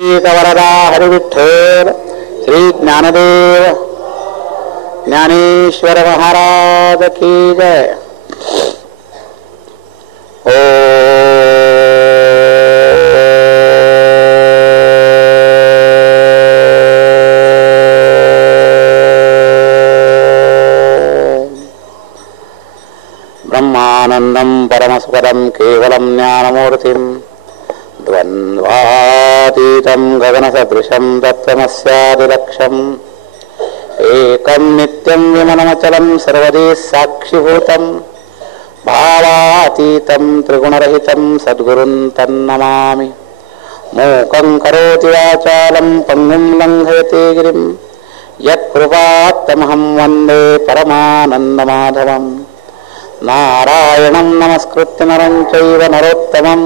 वरदा हरिविठ्ठल श्री ज्ञानदेव ज्ञानेश्वर महाराज की जय। ओ ब्रह्मानंदं परमसुखदं केवलं ज्ञानमूर्तिं द्वन्द्वातीतं गगनसदृशं तत्त्वमस्यादिलक्ष्यम् एकं नित्यं विमनमचलं सर्वदि साक्षिभूतं भावातीतं त्रिगुणरहितं सद्गुरुं तन्नमामि। मूकं करोति वाचालं पङ्गुं लङ्घयति गिरिं यत्कृपात्तमहं वन्दे परमानन्दमाधवम्। नारायणं नमस्कृत्य नरं चैव नरोत्तमं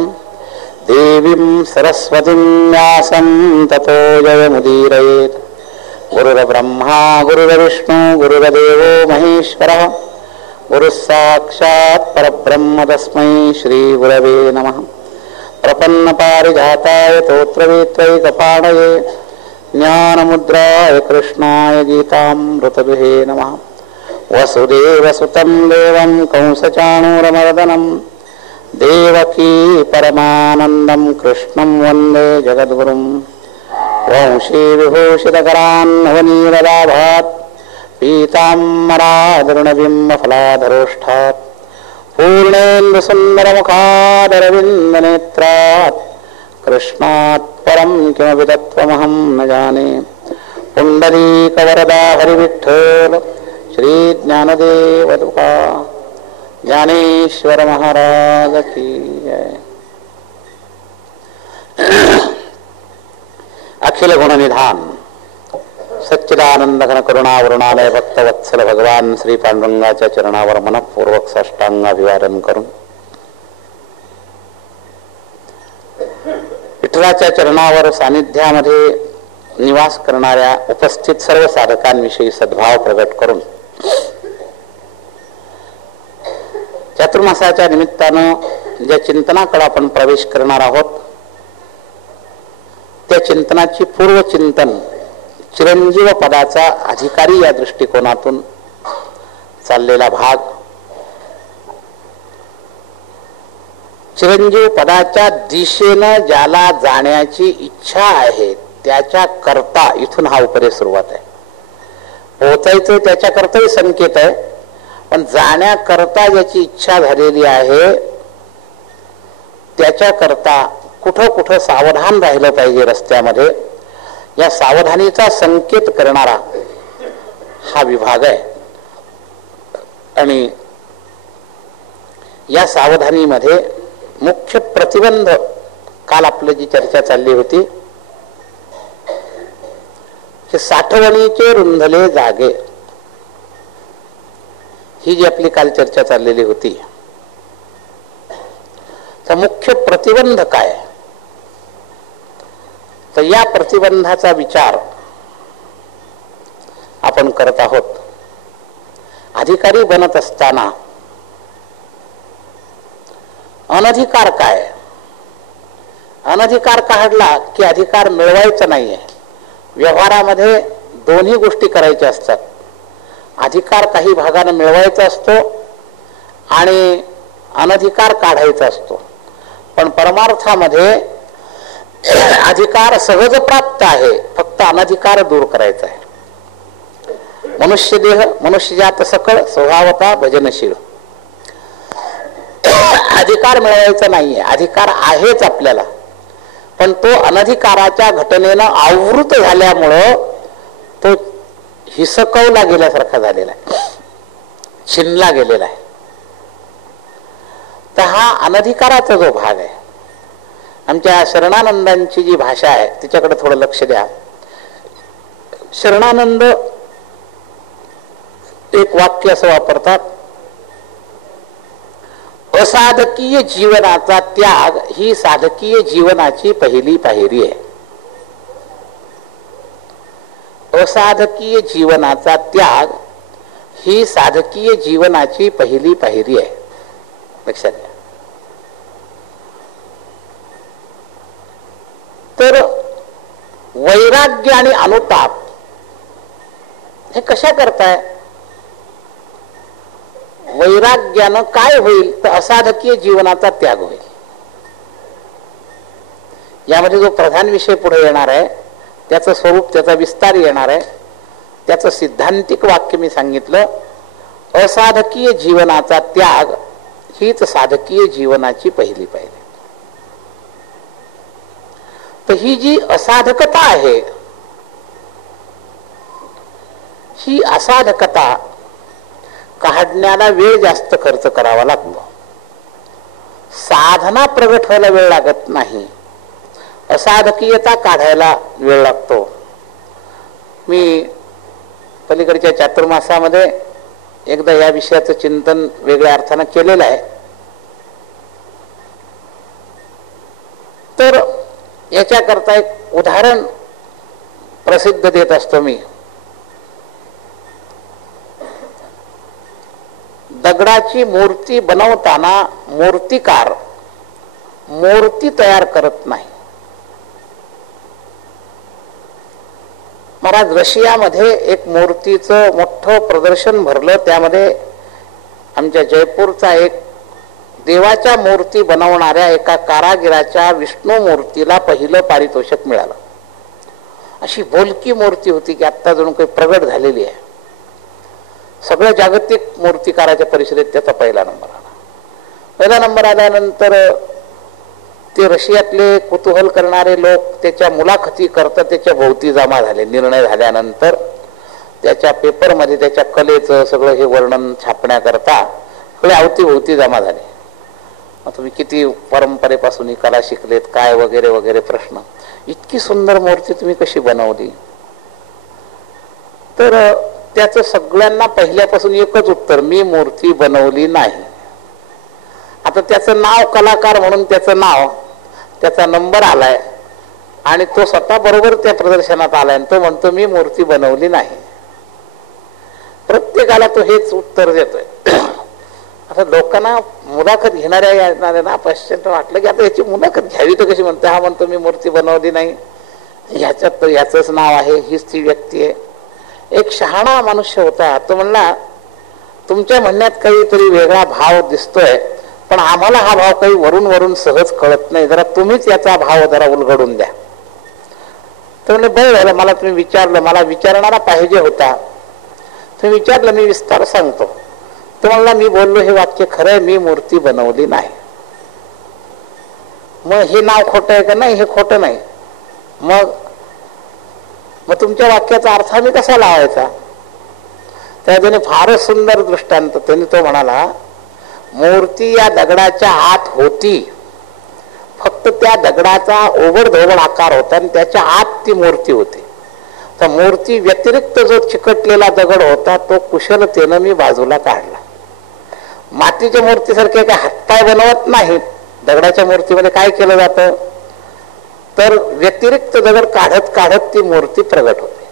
देवीं सरस्वतीं व्यासं ततो जयमुदीरयेत्। गुरुर्ब्रह्मा गुरुर्विष्णु गुरुर्देवो महेश्वरः गुरुः साक्षात् परब्रह्म तस्मै श्रीगुरवे नमः। प्रपन्नपारिजाताय तोत्रवेत्रैकपाणये ज्ञानमुद्राय कृष्णाय गीतामृतदुहे नमः। वसुदेवसुतं देवं कंसचाणूरमर्दनं देवकी परमानन्दं कृष्णं वन्दे जगद्गुरुं। वंशी विभूषितकरान्नवनीललाभात् पीताम्बरादरुणबिम्बफलाधरोष्ठात् पूर्णेन्दुसुन्दरमुखादरविन्दनेत्रात् कृष्णात् परं किमपि तत्त्वमहं न जाने। पुण्डरीकवरदा हरिविठ्ठल श्री ज्ञानदेव तुका ज्ञानेश्वर महाराज की जय। अखिल गुणनिधान सच्चिदानंद घन करुणावरुणालय भक्तवत्सल भगवान श्री पांडुरंगाच्या चरणावर मनपूर्वक साष्टांग अभिवादन करून विठ्ठलाच्या चरणावर सानिध्यामध्ये निवास करणाऱ्या उपस्थित सर्व साधकांविषयी सद्भाव प्रगट करून चातुर्मासाच्या निमित्तानं ज्या चिंतनाकडे आपण प्रवेश करणार आहोत त्या चिंतनाची पूर्वचिंतन चिरंजीव पदाचा अधिकारी या दृष्टिकोनातून चाललेला भाग, चिरंजीव पदाच्या दिशेनं ज्याला जाण्याची इच्छा आहे त्याच्या करता इथून हा उपदेश सुरुवात आहे. पोहोचायचं त्याच्याकरताही संकेत आहे, पण जाण्याकरता ज्याची इच्छा झालेली आहे त्याच्याकरता कुठं कुठं सावधान राहिलं पाहिजे रस्त्यामध्ये, या सावधानीचा संकेत करणारा हा विभाग आहे. आणि या सावधानीमध्ये मुख्य प्रतिबंध, काल आपली जी चर्चा चालली होती की साठवणीचे रुंधले जागे, ही जी आपली काल चर्चा चाललेली होती, तर मुख्य प्रतिबंध काय, तर या प्रतिबंधाचा विचार आपण करत आहोत. अधिकारी बनत असताना अनधिकार काय, अनधिकार काढला की अधिकार मिळवायचा नाहीये. व्यवहारामध्ये दोन्ही गोष्टी करायच्या असतात. अधिकार काही भागाने मिळवायचा असतो आणि अनधिकार काढायचा असतो. पण परमार्थामध्ये अधिकार सहज प्राप्त आहे, फक्त अनधिकार दूर करायचा आहे. मनुष्य देह मनुष्यजात सकळ स्वभावता भजनशील. अधिकार मिळवायचा नाहीये, अधिकार आहेच आपल्याला, पण तो अनधिकाराच्या घटनेनं आवृत झाल्यामुळं तो हिसकवला गेल्यासारखा झालेला आहे, छिनला गेलेला आहे. तर हा अनधिकाराचा जो भाग आहे, आमच्या शरणानंदांची जी भाषा आहे तिच्याकडे थोडं लक्ष द्या. शरणानंद एक वाक्य असं वापरतात, असाधकीय जीवनाचा त्याग ही साधकीय जीवनाची पहिली पायरी आहे. असाधकीय जीवनाचा त्याग ही साधकीय जीवनाची पहिली पायरी आहे, लक्षात घ्या. तर वैराग्य आणि अनुताप हे कशा करताय? वैराग्यानं काय होईल तर असाधकीय जीवनाचा त्याग होईल. यामध्ये जो प्रधान विषय पुढे येणार आहे त्याचं स्वरूप, त्याचा विस्तार येणार आहे. त्याचं सिद्धांतिक वाक्य मी सांगितलं, असाधकीय जीवनाचा त्याग हीच साधकीय जीवनाची पहिली पायरी. तर ही जी असाधकता आहे, ही असाधकता काढण्याला वेळ जास्त खर्च करावा लागतो. साधना प्रगट व्हायला वेळ लागत नाही, असाधकीयता काढायला वेळ लागतो. मी पलीकडच्या चातुर्मासामध्ये एकदा या विषयाचं चिंतन वेगळ्या अर्थानं केलेलं आहे. तर याच्याकरता एक उदाहरण प्रसिद्ध देत असतो मी. दगडाची मूर्ती बनवताना मूर्तिकार मूर्ती तयार करत नाही. महाराज रशियामध्ये एक मूर्तीचं मोठं प्रदर्शन भरलं. त्यामध्ये आमच्या जयपूरचा एक देवाच्या मूर्ती बनवणाऱ्या एका कारागिराच्या विष्णू मूर्तीला पहिलं पारितोषिक मिळालं. अशी बोलकी मूर्ती होती की आत्ता जणू काही प्रगट झालेली आहे. सगळ्या जागतिक मूर्तिकाराच्या परिषदेत त्याचा पहिला नंबर आला. पहिला नंबर आल्यानंतर ते रशियातले कुतूहल करणारे लोक त्याच्या मुलाखती करता त्याच्या भोवती जमा झाले. निर्णय झाल्यानंतर त्याच्या पेपरमध्ये त्याच्या कलेचं सगळं हे वर्णन छापण्याकरता सगळे अवतीभोवती जमा झाले. तुम्ही किती परंपरेपासून ही कला शिकलेत, काय वगैरे वगैरे प्रश्न. इतकी सुंदर मूर्ती तुम्ही कशी बनवली? तर त्याचं सगळ्यांना पहिल्यापासून एकच उत्तर, मी मूर्ती बनवली नाही. आता त्याचं नाव कलाकार म्हणून त्याचं नाव, त्याचा नंबर आलाय आणि तो स्वतः बरोबर त्या प्रदर्शनात आलाय आणि तो म्हणतो मी मूर्ती बनवली नाही. प्रत्येकाला तो हेच उत्तर देतोय. आता लोकांना मुलाखत घेणाऱ्यांना आश्चर्य वाटलं की आता याची मुलाखत घ्यावी तर कशी? म्हणते हा म्हणतो मी मूर्ती बनवली नाही, ह्याच्यात तर याचंच नाव आहे, हीच ती व्यक्ती आहे. एक शहाणा मनुष्य होता. तो म्हणला तुमच्या म्हणण्यात काहीतरी वेगळा भाव दिसतोय, पण आम्हाला हा भाव काही वरून वरून सहज कळत नाही, जरा तुम्हीच याचा भाव जरा उलगडून द्या. तर म्हणजे बरं झालं मला तुम्ही विचारलं, मला विचारणारा पाहिजे होता. तुम्ही विचारलं, मी विस्तार सांगतो. तो म्हणला मी बोललो हे वाक्य खरं आहे, मी मूर्ती बनवली नाही. मग हे नाव खोटं आहे का? नाही, हे खोटं नाही. मग तुमच्या वाक्याचा अर्थ मी कसा लावायचा? त्याने फारच सुंदर दृष्टांत त्यांनी तो म्हणाला, मूर्ती या दगडाच्या आत होती, फक्त त्या दगडाचा ओबडधोबड आकार होता आणि त्याच्या आत ती मूर्ती होती. तर मूर्ती व्यतिरिक्त जो चिकटलेला दगड होता तो कुशलतेनं मी बाजूला काढला. मातीच्या मूर्तीसारखे काही हातपाय बनवत नाहीत. दगडाच्या मूर्तीमध्ये काय केलं जातं तर व्यतिरिक्त दगड काढत काढत ती मूर्ती प्रगट होते.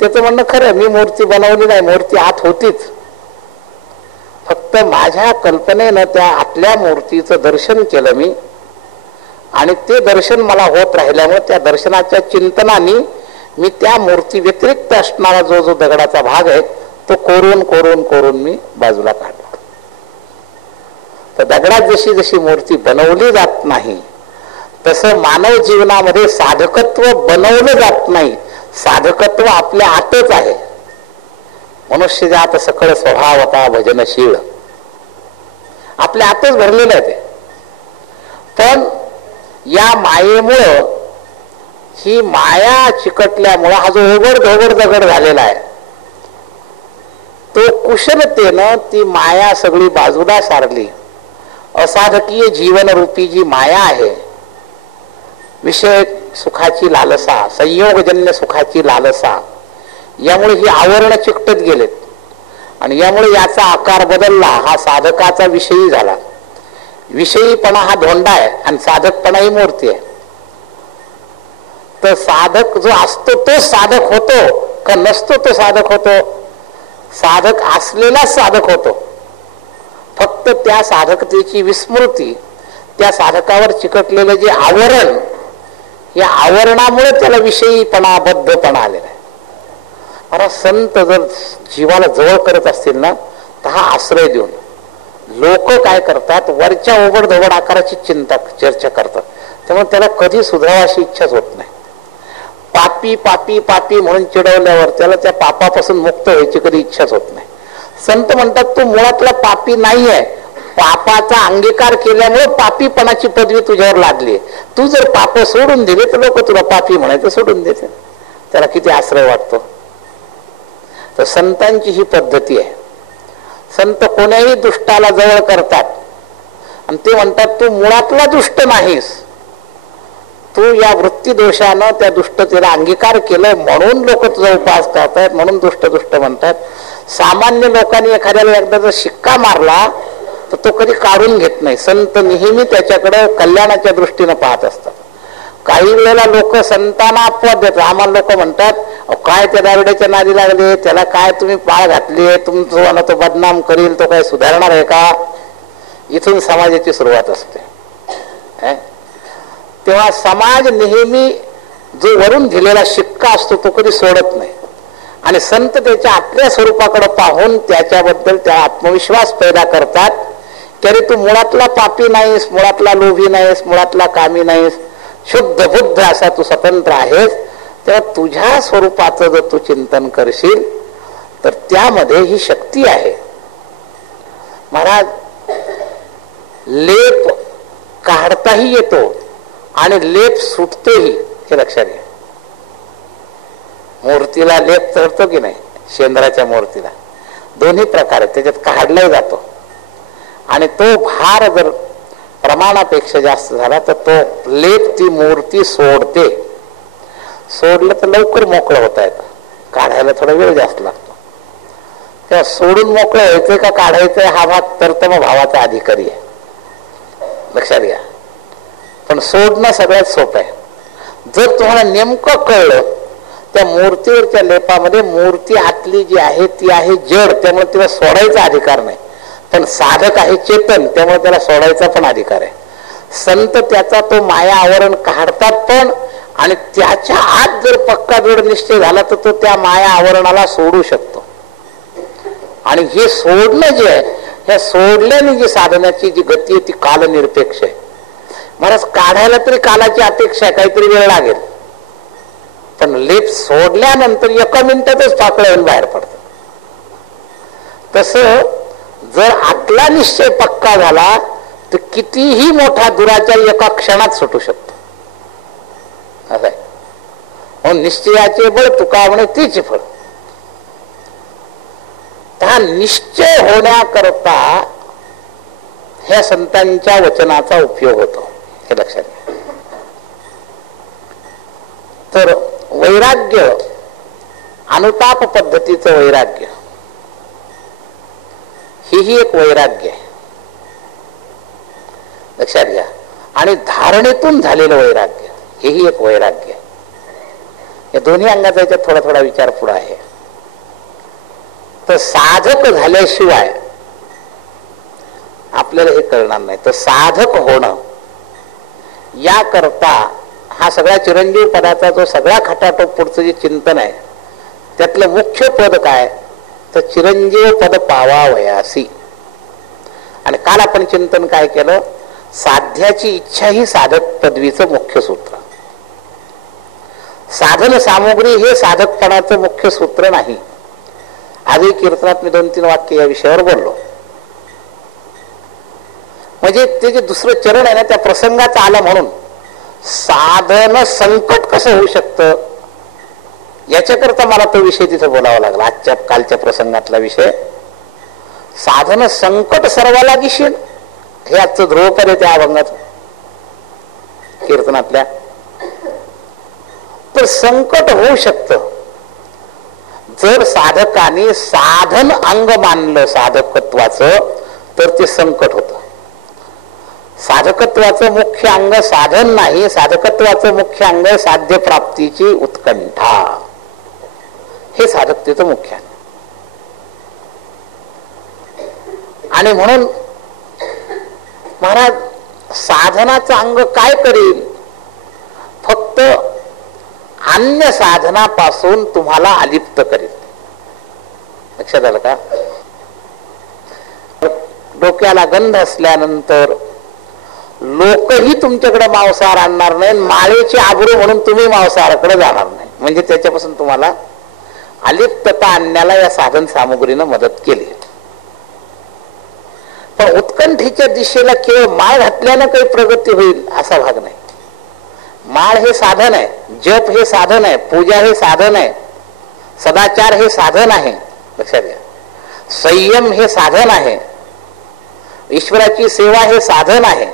त्याचं म्हणणं खरं, मी मूर्ती बनवली नाही, मूर्ती आत होतीच. फक्त माझ्या कल्पनेनं त्या आतल्या मूर्तीचं दर्शन केलं मी आणि ते दर्शन मला होत राहिल्यामुळे त्या दर्शनाच्या चिंतनाने मी त्या मूर्ती व्यतिरिक्त असणारा जो जो दगडाचा भाग आहे तो कोरून कोरून कोरून मी बाजूला काढला. तर दगडात जशी जशी मूर्ती बनवली जात नाही तसं मानव जीवनामध्ये साधकत्व बनवलं जात नाही, साधकत्व आपल्या आतच आहे. मनुष्य जात सकळ स्वभावता भजनशील, आपल्या आतच भरलेलं आहे ते. पण या मायेमुळं, ही माया चिकटल्यामुळं हा जो ओबडधोबड दगड झालेला आहे तो कुशलतेनं ती माया सगळी बाजूला सारली. असाधकीय जीवनरूपी जी माया आहे, विषय सुखाची लालसा, संयोगजन्य सुखाची लालसा, यामुळे ही आवरण चिकटत गेलेत आणि यामुळे याचा आकार बदलला. हा साधकाचा विषयी झाला. विषयीपणा हा धोंडा आहे आणि साधकपणा ही मूर्ती आहे. तर साधक जो असतो तो साधक होतो का नसतो तो साधक होतो? साधक असलेला साधक होतो. फक्त त्या साधकतेची विस्मृती, त्या साधकावर चिकटलेलं जे आवरण, या आवरणामुळे त्याला विषयीपणा बद्धपणा आलेला आहे. मला संत जर जीवाला जवळ करत असतील ना तर हा आश्रय देऊन लोक काय करतात, वरच्या ओबडधोबड आकाराची चर्चा करतात. त्यामुळे त्याला कधी सुधारावाची इच्छाच होत नाही. पापी पापी पापी म्हणून चिडवल्यावर त्याला त्या पापापासून मुक्त व्हायची कधी इच्छाच होत नाही. संत म्हणतात तू मुळातला पापी नाही आहे, पापाचा अंगीकार केल्यामुळे पापीपणाची पदवी तुझ्यावर लागली. तू जर पाप सोडून दिले तर लोक तुला पापी म्हणायचं सोडून देते. त्याला किती आश्रय वाटतो. तर संतांची ही पद्धती आहे. संत कोण्याही दुष्टाला जवळ करतात आणि ते म्हणतात तू मुळातला दुष्ट नाहीस, तू या वृत्ती दोषानं त्या दुष्टतेला अंगीकार केलं म्हणून लोक तुझा उपास करतात, म्हणून दुष्ट दुष्ट म्हणतात. सामान्य लोकांनी एखाद्याला एकदा जर शिक्का मारला तर तो कधी काढून घेत नाही. संत नेहमी त्याच्याकडे कल्याणाच्या दृष्टीनं पाहत असतात. काही वेळेला लोक संतांना अपवाद देतात. आम्हाला लोक म्हणतात काय त्या दारुड्याच्या नादी लागले, त्याला काय तुम्ही पाळ घातले, तुमचं तो बदनाम करील, तो काय सुधारणार आहे का. इथून समाजाची सुरुवात असते. तेव्हा समाज नेहमी जो वरून दिलेला शिक्का असतो तो कधी सोडत नाही. आणि संत त्याच्या आपल्या स्वरूपाकडे पाहून त्याच्याबद्दल त्या आत्मविश्वास पैदा करतात की अरे तू मुळातला पापी नाहीस, मुळातला लोभी नाहीस, मुळातला कामी नाहीस, शुद्ध बुद्ध असा तू स्वतंत्र आहेस. तेव्हा तुझ्या स्वरूपाचं जर तू चिंतन करशील तर त्यामध्ये ही शक्ती आहे. महाराज लेप काढताही येतो आणि लेप सुटतोही, हे लक्षात घ्या. मूर्तीला लेप चढतो की नाही, शेंद्राच्या मूर्तीला दोन्ही प्रकारे त्याच्यात काढला जातो आणि तो भार जर प्रमाणापेक्षा जास्त झाला तर तो लेप ती मूर्ती सोडते. सोडलं तर लवकर मोकळं होता येतं, काढायला थोडा वेळ जास्त लागतो. तेव्हा सोडून मोकळं व्हायचंय का काढायचंय हा भाग तरतम भावाचा अधिकारी आहे, लक्षात घ्या. पण सोडणं सगळ्यात सोपं आहे. जर तुम्हाला नेमकं कळलं त्या मूर्तीवरच्या लेपामध्ये मूर्ती आतली जी आहे ती आहे जड, त्यामुळे तिला सोडायचा अधिकार नाही. पण साधक आहे चेतन, त्यामुळे त्याला सोडायचा पण अधिकार आहे. संत त्याचा तो माया आवरण काढतात पण, आणि त्याच्या आत जर पक्का दृढ निश्चय झाला तर तो त्या माया आवरणाला सोडू शकतो. आणि हे सोडणं जे आहे, ह्या सोडल्याने जी साधनाची जी गती आहे ती कालनिरपेक्ष आहे. महाराज काढायला तरी कालाची अपेक्षा आहे, काहीतरी वेळ लागेल. पण लेप सोडल्यानंतर एका मिनिटातच पाकळ्या येऊन बाहेर पडतात. तसं जर आतला निश्चय पक्का झाला तर कितीही मोठा दुराचार एका क्षणात सुटू शकतो. असं आहे. म्हणून निश्चयाचे बळ तुका म्हणे तीच फळ. हा निश्चय होण्याकरता ह्या संतांच्या वचनाचा उपयोग होतो, हे लक्षात घ्या. तर वैराग्य, अनुताप पद्धतीचं वैराग्य, हेही एक वैराग्य आहे, लक्षात घ्या. आणि धारणेतून झालेलं वैराग्य, हेही एक वैराग्य आहे. या दोन्ही अंगाचा याच्यात थोडा थोडा विचार पुढे आहे. तर साधक झाल्याशिवाय आपल्याला हे कळणार नाही. तर साधक होणं याकरता हा सगळ्या चिरंजीव पदाचा जो सगळा खटाटोप पुढचं जे चिंतन आहे त्यातलं मुख्य पद काय, तर चिरंजीव पद पावावयासी. आणि काल आपण चिंतन काय केलं, साध्याची इच्छा ही साधक पदवीचं मुख्य सूत्र. साधन सामुग्री हे साधकपणाचं मुख्य सूत्र नाही. आजही कीर्तनात मी 2-3 वाक्य या विषयावर बोललो. म्हणजे ते जे दुसरं चरण आहे ना त्या प्रसंगाचं आलं म्हणून साधन संकट कसं होऊ शकतं याच्याकरता मला तो विषय तिथे बोलावा लागला. आजच्या कालच्या प्रसंगातला विषय साधन संकट सर्वाला दिसेल, हे आजचं ध्रुवपद आहे त्या अभंगाचं कीर्तनातल्या. तर संकट होऊ शकतं जर साधकाने साधन अंग मानलं साधकत्वाचं, तर ते संकट होतं. साधकत्वाचं मुख्य अंग साधन नाही, साधकत्वाचं मुख्य अंग साध्य प्राप्तीची उत्कंठा, हे साधकतेचं मुख्य अंग. आणि म्हणून महाराज साधनाचं अंग काय करील, फक्त अन्य साधनापासून तुम्हाला अलिप्त करेल. लक्षात आलं का? डोक्याला गंध असल्यानंतर लोकही तुमच्याकडे मांसाहार आणणार नाही, माळेची आबरू म्हणून तुम्ही मांसाहाराकडे जाणार नाही. म्हणजे त्याच्यापासून तुम्हाला अलिप्तता आणण्याला या साधन सामुग्रीनं मदत केली. पण उत्कंठेच्या दिशेला केवळ माळ घातल्यानं काही प्रगती होईल असा भाग नाही. माळ हे साधन आहे, जप हे साधन आहे, पूजा हे साधन आहे, सदाचार हे साधन आहे. लक्षात घ्या. संयम हे साधन आहे, ईश्वराची सेवा हे साधन आहे.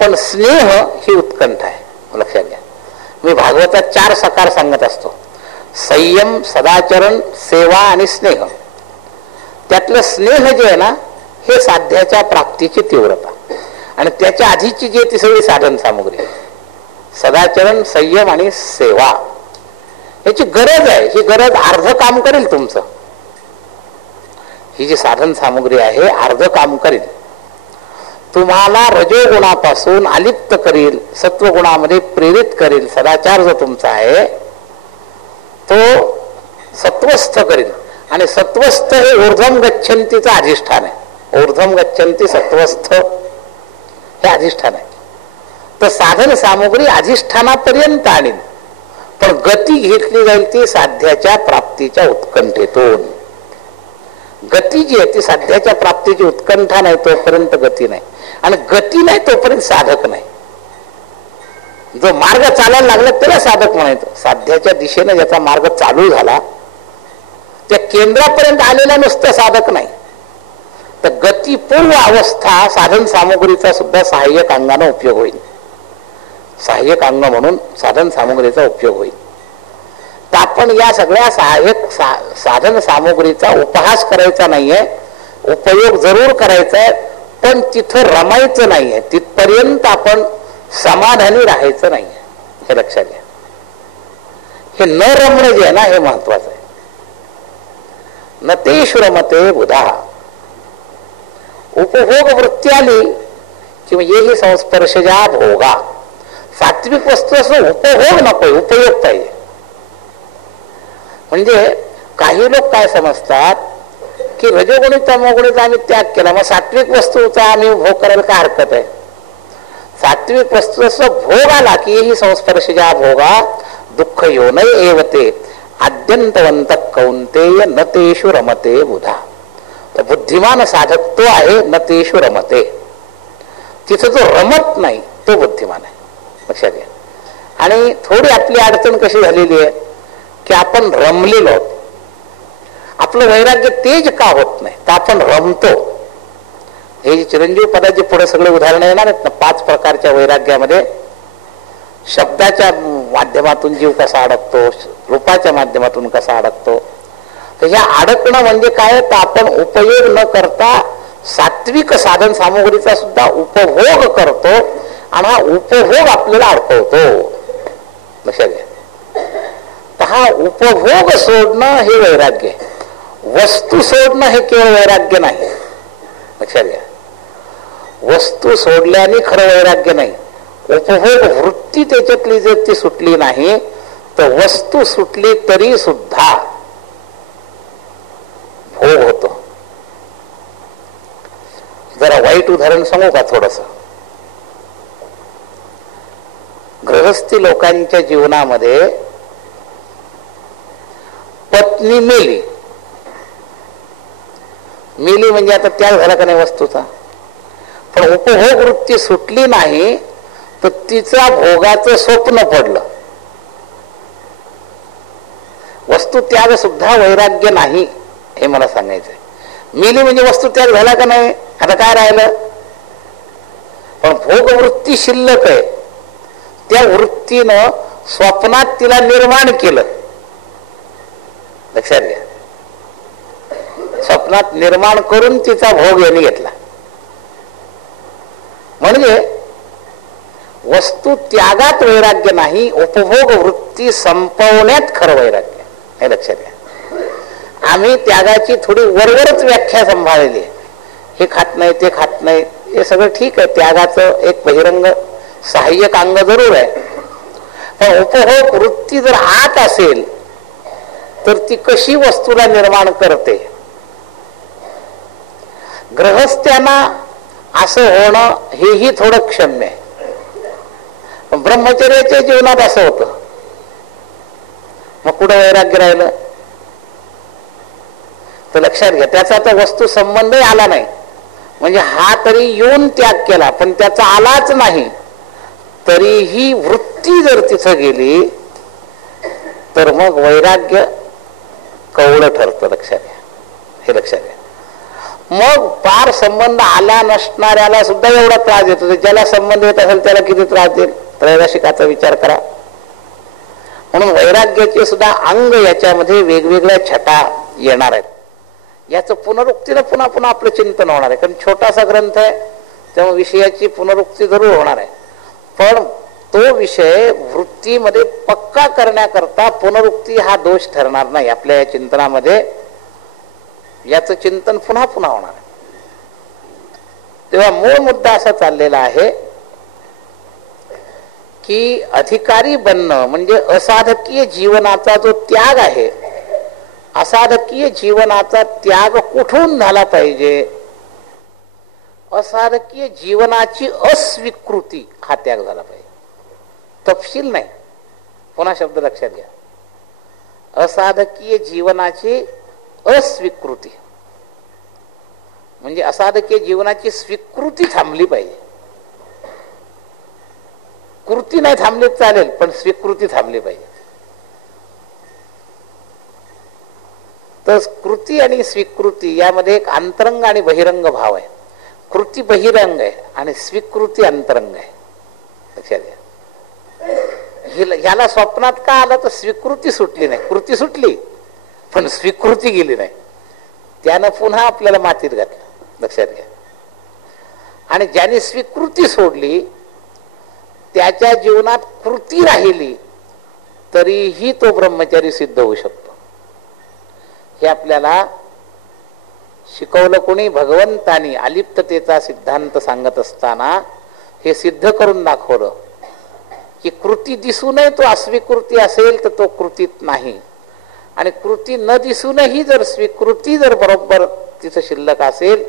पण स्नेह ही उत्कंठ आहे. लक्षात घ्या. मी भागवतात 4 सकार सांगत असतो: संयम, सदाचरण, सेवा आणि स्नेह. त्यातलं स्नेह जे आहे ना, हे साध्याच्या प्राप्तीची तीव्रता, आणि त्याच्या आधीची जी ती सगळी साधन सामुग्री, सदाचरण, संयम आणि सेवा, याची गरज आहे. ही गरज अर्ध काम करेल तुमचं. ही जी साधन सामुग्री आहे अर्ध काम करेल. तुम्हाला रजोगुणापासून अलिप्त करील, सत्वगुणामध्ये प्रेरित करील. सदाचार जो तुमचा आहे तो सत्वस्थ करील, आणि सत्वस्थ हे ऊर्ध्वम गच्छन्तीचं अधिष्ठान आहे. ऊर्ध्वम गच्छन्ती सत्वस्थ हे अधिष्ठान आहे. तर साधन सामुग्री अधिष्ठानापर्यंत आणील, पण गती घेतली जाईल ती साध्याच्या प्राप्तीच्या उत्कंठेतून. गती जी आहे ती साध्याच्या प्राप्तीची उत्कंठा नाही तोपर्यंत गती नाही, आणि गती नाही तोपर्यंत साधक नाही. जो मार्ग चालायला लागला त्याला साधक म्हणायचं. साध्याच्या दिशेने ज्याचा मार्ग चालू झाला त्या केंद्रापर्यंत आलेला नुसतं साधक नाही, तर गतीपूर्व अवस्था साधन सामुग्रीचा सुद्धा सहाय्यक अंगाने उपयोग होईल. सहाय्यक अंग म्हणून साधन सामुग्रीचा उपयोग होईल. तर आपण या सगळ्या सहाय्यक साधन सामुग्रीचा उपहास करायचा नाहीये, उपयोग जरूर करायचा आहे, पण तिथं रमायचं नाहीये. तिथपर्यंत आपण समाधानी राहायचं नाहीये. हे लक्षात घ्या. हे न रमणं जे आहे ना, हे महत्वाचं आहे. न तेषु रमते बुधा. उपभोग वृत्ती आली किंवा येही संस्पर्शजा भोगा. सात्विक वस्तू असं उपभोग नको, उपयोग पाहिजे. म्हणजे काही लोक काय समजतात की रजोगुणी तमोगुणीचा आम्ही त्याग केला, मग सात्विक वस्तूचा आम्ही भोग करायला काय हरकत आहे. सात्विक वस्तूचा भोग आला की ही संस्पर्शजा भोगा दुःख योनय एवते आद्यंतवंत कौंतेय न तेषु रमते बुधा. तर बुद्धिमान साधक तो आहे न तेषु रमते. तिथं जो रमत नाही तो बुद्धिमान आहे. लक्षात घ्या. आणि थोडी आपली अडचण कशी झालेली आहे की आपण रमलेलो आहोत. आपलं वैराग्य तेज का होत नाही, तर आपण रमतो. हे चिरंजीव पदाचे पुढे सगळे उदाहरण येणार आहेत ना. 5 प्रकारच्या वैराग्यामध्ये शब्दाच्या माध्यमातून जीव कसा अडकतो, रूपाच्या माध्यमातून कसा अडकतो. तर ह्या अडकणं म्हणजे काय, तर आपण उपयोग न करता सात्विक साधन सामुग्रीचा सुद्धा उपभोग करतो, आणि हा उपभोग आपल्याला अडकवतो. लक्षात घ्या. तर हा उपभोग सोडणं हे वैराग्य आहे. वस्तू सोडणं हे केवळ वैराग्य नाही. लक्षात घ्या. वस्तू सोडल्याने खरं वैराग्य नाही. उपभोग वृत्ती त्याच्यातली जर ती सुटली नाही तर वस्तू सुटली तरी सुद्धा भोग होतो. जरा वाईट उदाहरण सांगू का थोडस. गृहस्थी लोकांच्या जीवनामध्ये पत्नी मेली म्हणजे आता त्याग झाला का नाही वस्तूचा, पण उपभोग वृत्ती सुटली नाही तर तिचा भोगाचं स्वप्न पडलं. वस्तू त्याग सुद्धा वैराग्य नाही हे मला सांगायचंय. मेली म्हणजे वस्तू त्याग झाला का नाही, आता काय राहिलं, पण भोगवृत्ती शिल्लक आहे. त्या वृत्तीनं स्वप्नात तिला निर्माण केलं. लक्षात घ्या. स्वप्नात निर्माण करून तिचा भोग यांनी घेतला. म्हणजे वस्तू त्यागात वैराग्य नाही, उपभोग वृत्ती संपवण्यात खरं वैराग्य. हे लक्षात घ्या. आम्ही त्यागाची थोडी वरवरच व्याख्या सांभाळलेली आहे. हे खात नाही ते खात नाही हे सगळं ठीक आहे. त्यागाचं एक बहिरंग सहाय्यक अंग जरूर आहे, पण उपभोग वृत्ती जर आत असेल तर ती कशी वस्तूला निर्माण करते. गृहस्थ्यांना असं होणं हेही थोडं क्षम्य आहे. ब्रह्मचर्याच्या जीवनात असं होतं, मग कुठं वैराग्य राहिलं. तर लक्षात घ्या, त्याचा तर वस्तू संबंधही आला नाही. म्हणजे हा तरी येऊन त्याग केला पण त्याचा आलाच नाही, तरीही वृत्ती जर तिथं गेली तर मग वैराग्य कवळं ठरतं. लक्षात घ्या, हे लक्षात घ्या. मग पार संबंध आला नसणाऱ्याला सुद्धा एवढा त्रास देतो, ज्याला संबंध येत असेल त्याला किती त्रास देईल. त्रैराशिकाचा विचार करा. म्हणून वैराग्याचे सुद्धा अंग याच्यामध्ये वेगवेगळ्या छटा येणार आहेत. याचं पुनरुक्तीनं पुन्हा पुन्हा आपलं चिंतन होणार आहे, कारण छोटासा ग्रंथ आहे त्यामुळे विषयाची पुनरुक्ती जरूर होणार आहे. पण तो विषय वृत्तीमध्ये पक्का करण्याकरता पुनरुक्ती हा दोष ठरणार नाही. आपल्या या चिंतनामध्ये याचं चिंतन पुन्हा पुन्हा होणार आहे. तेव्हा मूळ मुद्दा असा चाललेला आहे की अधिकारी बनणं म्हणजे असाधकीय जीवनाचा जो त्याग आहे, असाधकीय जीवनाचा त्याग कुठून झाला पाहिजे. असाधकीय जीवनाची अस्वीकृती हा त्याग झाला पाहिजे. तपशील नाही, पुन्हा शब्द लक्षात घ्या. असाधकीय जीवनाची अस्वीकृती म्हणजे असाधकीय जीवनाची स्वीकृती थांबली पाहिजे. कृती नाही थांबली चालेल, पण स्वीकृती थांबली पाहिजे. तर कृती आणि स्वीकृती यामध्ये एक अंतरंग आणि बहिरंग भाव आहे. कृती बहिरंग आहे आणि स्वीकृती अंतरंग आहे. लक्षात घ्या. ह्याला स्वप्नात का आलं तर स्वीकृती सुटली नाही, कृती सुटली पण स्वीकृती गेली नाही. त्यानं पुन्हा आपल्याला मातीत घातलं. लक्षात घ्या. आणि ज्याने स्वीकृती सोडली त्याच्या जीवनात कृती राहिली तरीही तो ब्रह्मचारी सिद्ध होऊ शकतो. हे आपल्याला शिकवलं कोणी? भगवंतानी अलिप्ततेचा सिद्धांत सांगत असताना हे सिद्ध करून दाखवलं की कृती दिसूनही तो अस्वीकृती असेल तर तो कृतीत नाही, आणि कृती न दिसूनही जर स्वीकृती जर बरोबर तिथं शिल्लक असेल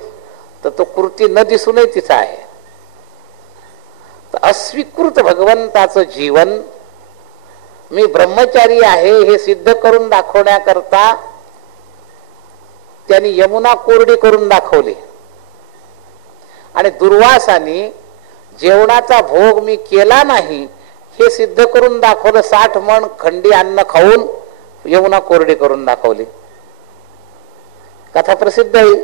तर तो कृती न दिसूनही तिथं आहे. तर अस्वीकृत भगवंताचं जीवन मी ब्रह्मचारी आहे हे सिद्ध करून दाखवण्याकरता त्यांनी यमुना कोरडी करून दाखवली. आणि दुर्वासानी जेवणाचा भोग मी केला नाही हे सिद्ध करून दाखवलं. 60 मण खंडी अन्न खाऊन यमुना कोरडी करून दाखवली. कथा प्रसिद्ध आहे.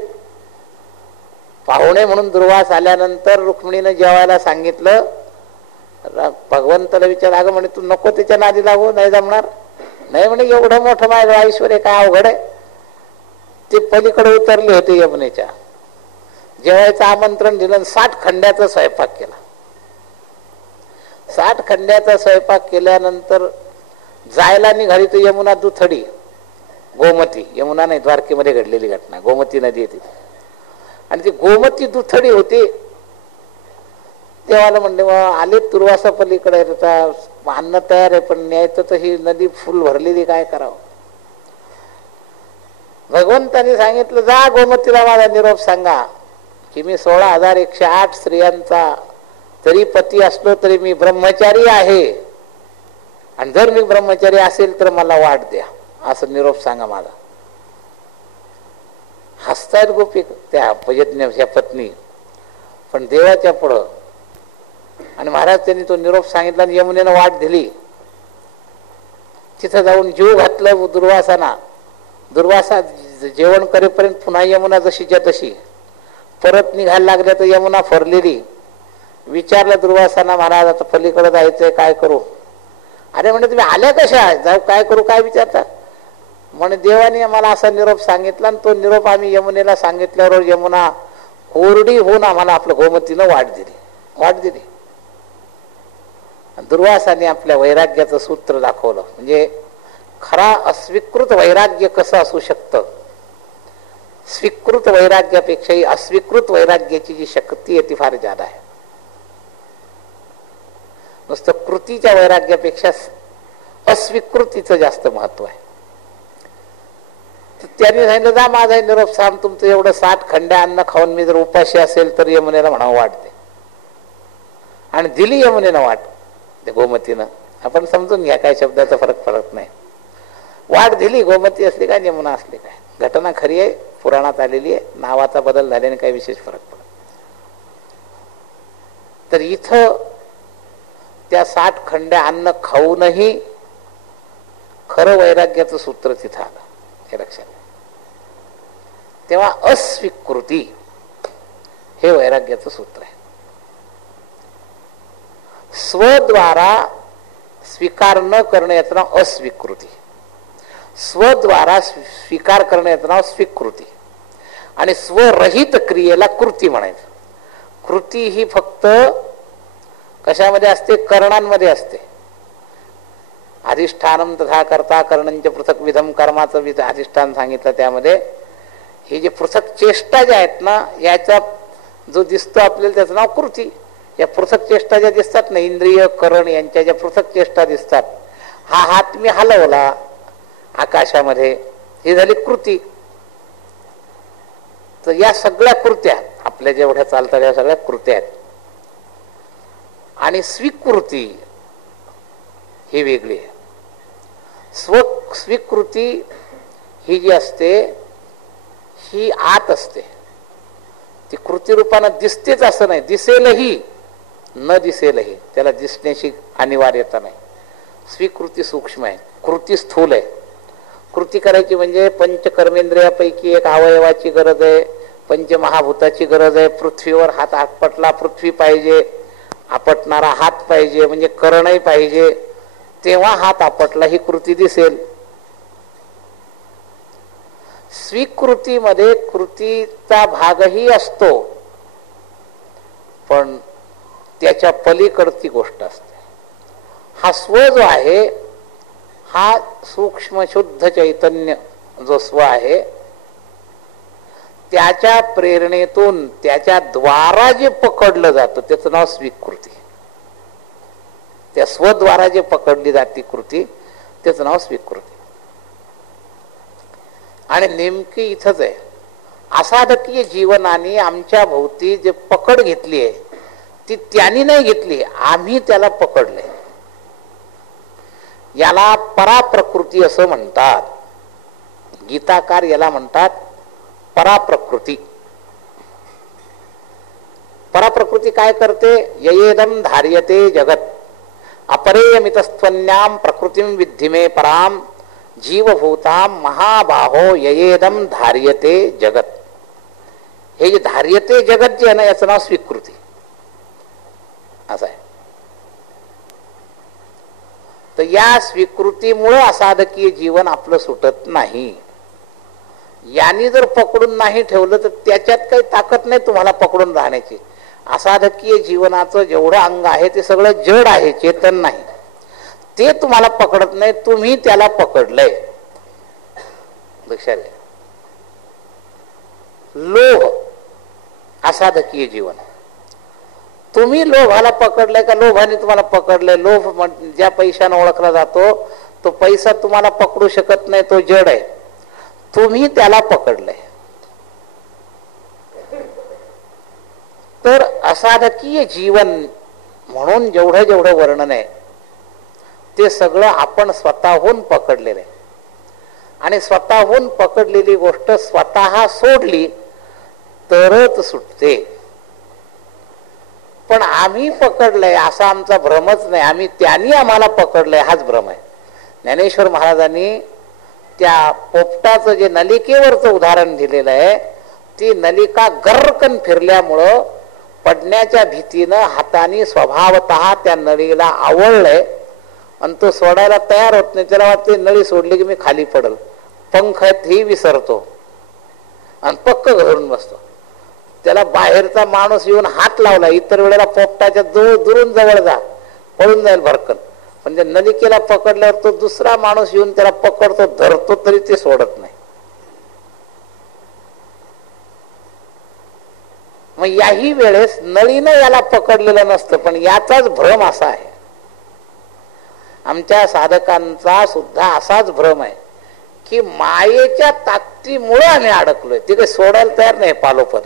पाहुणे म्हणून दुर्वास आल्यानंतर रुक्मिणीनं जेवायला सांगितलं. भगवंताला विचार, अगं म्हणे तू नको त्याच्या नादी लागू, नाही जमणार. नाही म्हणे एवढं मोठं माझं ऐश्वर्य काय अवघड आहे. ते पलीकडे उतरले होते यमुनेच्या. जेवायचं आमंत्रण दिलं, 60 खंड्याचा स्वयंपाक केला. 60 खंड्याचा स्वयंपाक केल्यानंतर जायला निघाली तर यमुना दुथडी, गोमती, यमुना नाही द्वारकेमध्ये घडलेली घटना, गोमती नदी येते. आणि ती गोमती दुथडी होती. तेव्हा म्हणले आले तुर्वासा पलीकडे, अन्न तयार आहे पण न्यायचं तर ही नदी फुल भरलेली, काय करावं. भगवंतानी सांगितलं, जा गोमतीला माझा निरोप सांगा की मी 16,108 स्त्रियांचा तरी पती असलो तरी मी ब्रह्मचारी आहे, आणि जर मी ब्रह्मचारी असेल तर मला वाट द्या, असं निरोप सांगा माझा. हसतायत गोपी त्या पयज्ञाच्या पत्नी, पण देवाच्या पुढं. आणि महाराज त्यांनी तो निरोप सांगितला आणि यमुनेनं वाट दिली. तिथं जाऊन जीव घातलं दुर्वासाना. दुर्वासा जेवण करेपर्यंत पुन्हा यमुना जशीच्या तशी. परत निघायला लागल्या तर यमुना फरलेली. विचारलं दुर्वासाना, महाराज आता पलीकडे जायचंय, काय करू. अरे म्हणजे तुम्ही आल्या कशा, जाऊ काय करू, काय विचारता. म्हणे देवाने आम्हाला असा निरोप सांगितला आणि तो निरोप आम्ही यमुनेला सांगितल्यावर यमुना कोरडी होऊन आम्हाला आपलं गोमतीनं वाट दिली. दुर्वासाने आपल्या वैराग्याचं सूत्र दाखवलं. म्हणजे खरा अस्वीकृत वैराग्य कसं असू शकतं. स्वीकृत वैराग्यापेक्षाही अस्वीकृत वैराग्याची जी शक्ती आहे ती फार जादा आहे. नुसतं कृतीच्या वैराग्यापेक्षा अस्वीकृतीचं जास्त महत्व आहे. त्यांनी सांगितलं, जा माझा निरोप सांग, तुमचं एवढं 60 खंड्या अन्न खाऊन मी जर उपाशी असेल तर यमुनेला म्हणावं वाटते. आणि दिली यमुनेनं वाट, ते गोमतीनं. आपण समजून घ्या, काय शब्दाचा फरक पडत नाही. वाट दिली, गोमती असली काय यमुना असली काय, घटना खरी आहे, पुराणात आलेली आहे, नावाचा बदल झाल्याने काही विशेष फरक पडत. तर इथं त्या 60 खंड्या अन्न खाऊनही खरं वैराग्याचं सूत्र तिथं आलं, हे लक्षात. तेव्हा अस्वीकृती हे वैराग्याचं सूत्र आहे. स्वद्वारा स्वीकार न करणे याचं नाव अस्वीकृती, स्वद्वारा स्वीकार करणे याचं नाव स्वीकृती, आणि स्वरहित क्रियेला कृती म्हणायचं. कृती ही फक्त कशामध्ये असते? करणांमध्ये असते. अधिष्ठानम तथा करता करणंच पृथक विधम, कर्माचं अधिष्ठान सांगितलं. त्यामध्ये हे जे पृथक चेष्टा ज्या आहेत ना, याचा जो दिसतो आपल्याला त्याचं नाव कृती. या पृथक चेष्टा ज्या दिसतात ना, इंद्रिय करण यांच्या ज्या पृथक चेष्टा दिसतात, हा हात मी हलवला आकाशामध्ये, ही झाली कृती. तर या सगळ्या कृत्या आपल्या जेवढ्या चालतात या सगळ्या कृत्या आहेत. आणि स्वीकृती ही वेगळी आहे. स्वीकृती ही जी असते ही आत असते, ती कृती रूपानं दिसतेच असं नाही, दिसेलही न दिसेलही, त्याला दिसण्याची अनिवार्यता नाही. स्वीकृती सूक्ष्म आहे, कृती स्थूल आहे. कृती करायची म्हणजे पंचकर्मेंद्रियापैकी एक अवयवाची गरज आहे, पंचमहाभूताची गरज आहे. पृथ्वीवर हात आपटला, पृथ्वी पाहिजे, आपटणारा हात पाहिजे, म्हणजे करणही पाहिजे, तेव्हा हात आपटला ही कृती दिसेल. स्वीकृतीमध्ये कृतीचा भागही असतो, पण त्याच्या पलीकडची गोष्ट असते. हा स्व जो आहे, हा सूक्ष्म शुद्ध चैतन्य जो स्व आहे, त्याच्या प्रेरणेतून त्याच्या द्वारा जे पकडलं जातं त्याचं नाव स्वीकृती. त्या स्वद्वारा जे पकडली जाते कृती त्याचं नाव स्वीकृती. आणि नेमकी इथंच आहे, असाधकीय जीवनाने आमच्या भोवती जे पकड घेतली आहे ती त्यांनी नाही घेतली, आम्ही त्याला पकडले. याला पराप्रकृती असं म्हणतात. गीताकार याला म्हणतात पराप्रकृती. पराप्रकृती काय करते? ययेदम धार्यते जगत अपरेयमितस्त्वन्याम प्रकृतीम विद्धि मे पराम जीवभूताम महाबाहो ययेदम धार्यते जगत. हे जे धार्यते जगत जे आहे ना, याचं नाव स्वीकृती असं आहे. तर या स्वीकृतीमुळे असाधकीय जीवन आपलं सुटत नाही. यांनी जर पकडून नाही ठेवलं तर त्याच्यात काही ताकद नाही तुम्हाला पकडून राहण्याची. असाधकीय जीवनाचं जेवढं अंग आहे ते सगळं जड आहे, चेतन नाही. ते तुम्हाला पकडत नाही, तुम्ही त्याला पकडलंय. लक्षात घ्या. लोभ असाधकीय जीवन. तुम्ही लोभाला पकडलंय का लोभाने तुम्हाला पकडलंय? लोभ ज्या पैशाने ओळखला जातो तो पैसा तुम्हाला पकडू शकत नाही, तो जड आहे. तुम्ही त्याला पकडलंय. तर असाधकीय जीवन म्हणून जेवढं जेवढं वर्णन आहे ते सगळं आपण स्वतःहून पकडलेलं आहे. आणि स्वतःहून पकडलेली गोष्ट स्वतः सोडली तरच सुटते. पण आम्ही पकडलंय असा आमचा भ्रमच नाही, आम्ही त्यांनी आम्हाला पकडलंय हाच भ्रम आहे. ज्ञानेश्वर महाराजांनी त्या पोपटाचं जे नलिकेवरचं उदाहरण दिलेलं आहे, ती नलिका गर्रकन फिरल्यामुळं पडण्याच्या भीतीनं हाताने स्वभावतः त्या नळीला आवळलंय आणि तो सोडायला तयार होत नाही. त्याला वाटते नळी सोडली की मी खाली पडल, पंख ही विसरतो आणि पक्क घरून बसतो. त्याला बाहेरचा माणूस येऊन हात लावला, इतर वेळेला पोपटाच्या दुरून जवळ जा, पळून जाईल भरकन. म्हणजे नलिकेला पकडल्यावर तो दुसरा माणूस येऊन त्याला पकडतो, धरतो, तरी ते सोडत नाही. मग याही वेळेस नळीनं याला पकडलेलं नसतं, पण याचाच भ्रम असा आहे आमच्या साधकांचा सुद्धा असाच भ्रम आहे की मायेच्या ताकदीमुळे आम्ही अडकलोय. ती काही सोडायला तयार नाही. पालोपद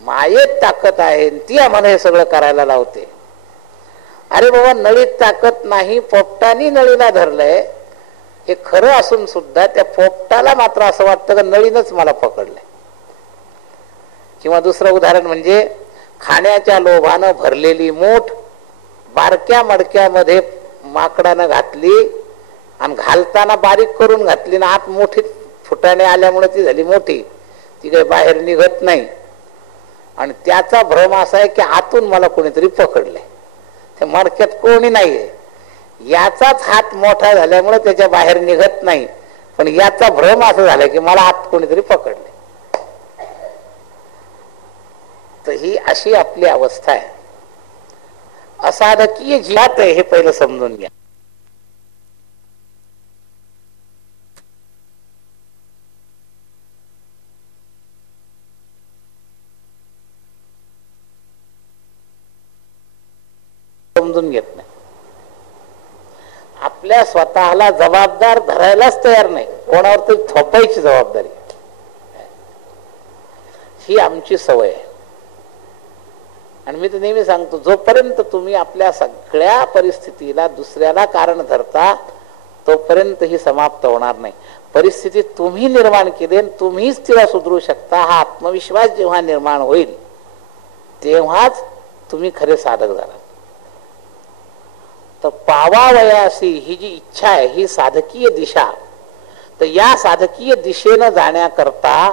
मायेत ताकद आहे, ती आम्हाला हे सगळं करायला लावते. अरे बाबा, नळीत ताकद नाही, पोपटानी नळीला धरलंय हे खरं असून सुद्धा त्या पोपटाला मात्र असं वाटतं का नळीनच मला पकडलंय. किंवा दुसरं उदाहरण म्हणजे खाण्याच्या लोभानं भरलेली मूठ बारक्या मडक्यामध्ये माकडानं घातली आणि घालताना बारीक करून घातली ना आत मोठी फुटाणे आल्यामुळे ती झाली मोठी, ती काही बाहेर निघत नाही. आणि त्याचा भ्रम असा आहे की आतून मला कोणीतरी पकडलंय, त्या मडक्यात कोणी नाहीये. याचाच हात मोठा झाल्यामुळे त्याच्या बाहेर निघत नाही, पण याचा भ्रम असा झाला की मला आत कोणीतरी पकडले. तर ही अशी आपली अवस्था आहे. असाधकीय जीवात आहे हे पहिलं समजून घ्या. समजून घेत नाही. आपल्या स्वतःला जबाबदार धरायलाच तयार नाही, कोणावर तरी थोपायची जबाबदारी. ही आमची सवय आहे. आणि मी तर नेहमी सांगतो, जोपर्यंत तुम्ही आपल्या सगळ्या परिस्थितीला दुसऱ्याला कारण धरता तोपर्यंत ही समाप्त होणार नाही. परिस्थिती तुम्ही निर्माण केली, तुम्हीच तिला सुधरू शकता. हा आत्मविश्वास जेव्हा निर्माण होईल तेव्हाच तुम्ही खरे साधक झाला. तर पावावयासी ही जी इच्छा आहे ही साधकीय दिशा. तर या साधकीय दिशेनं जाण्याकरता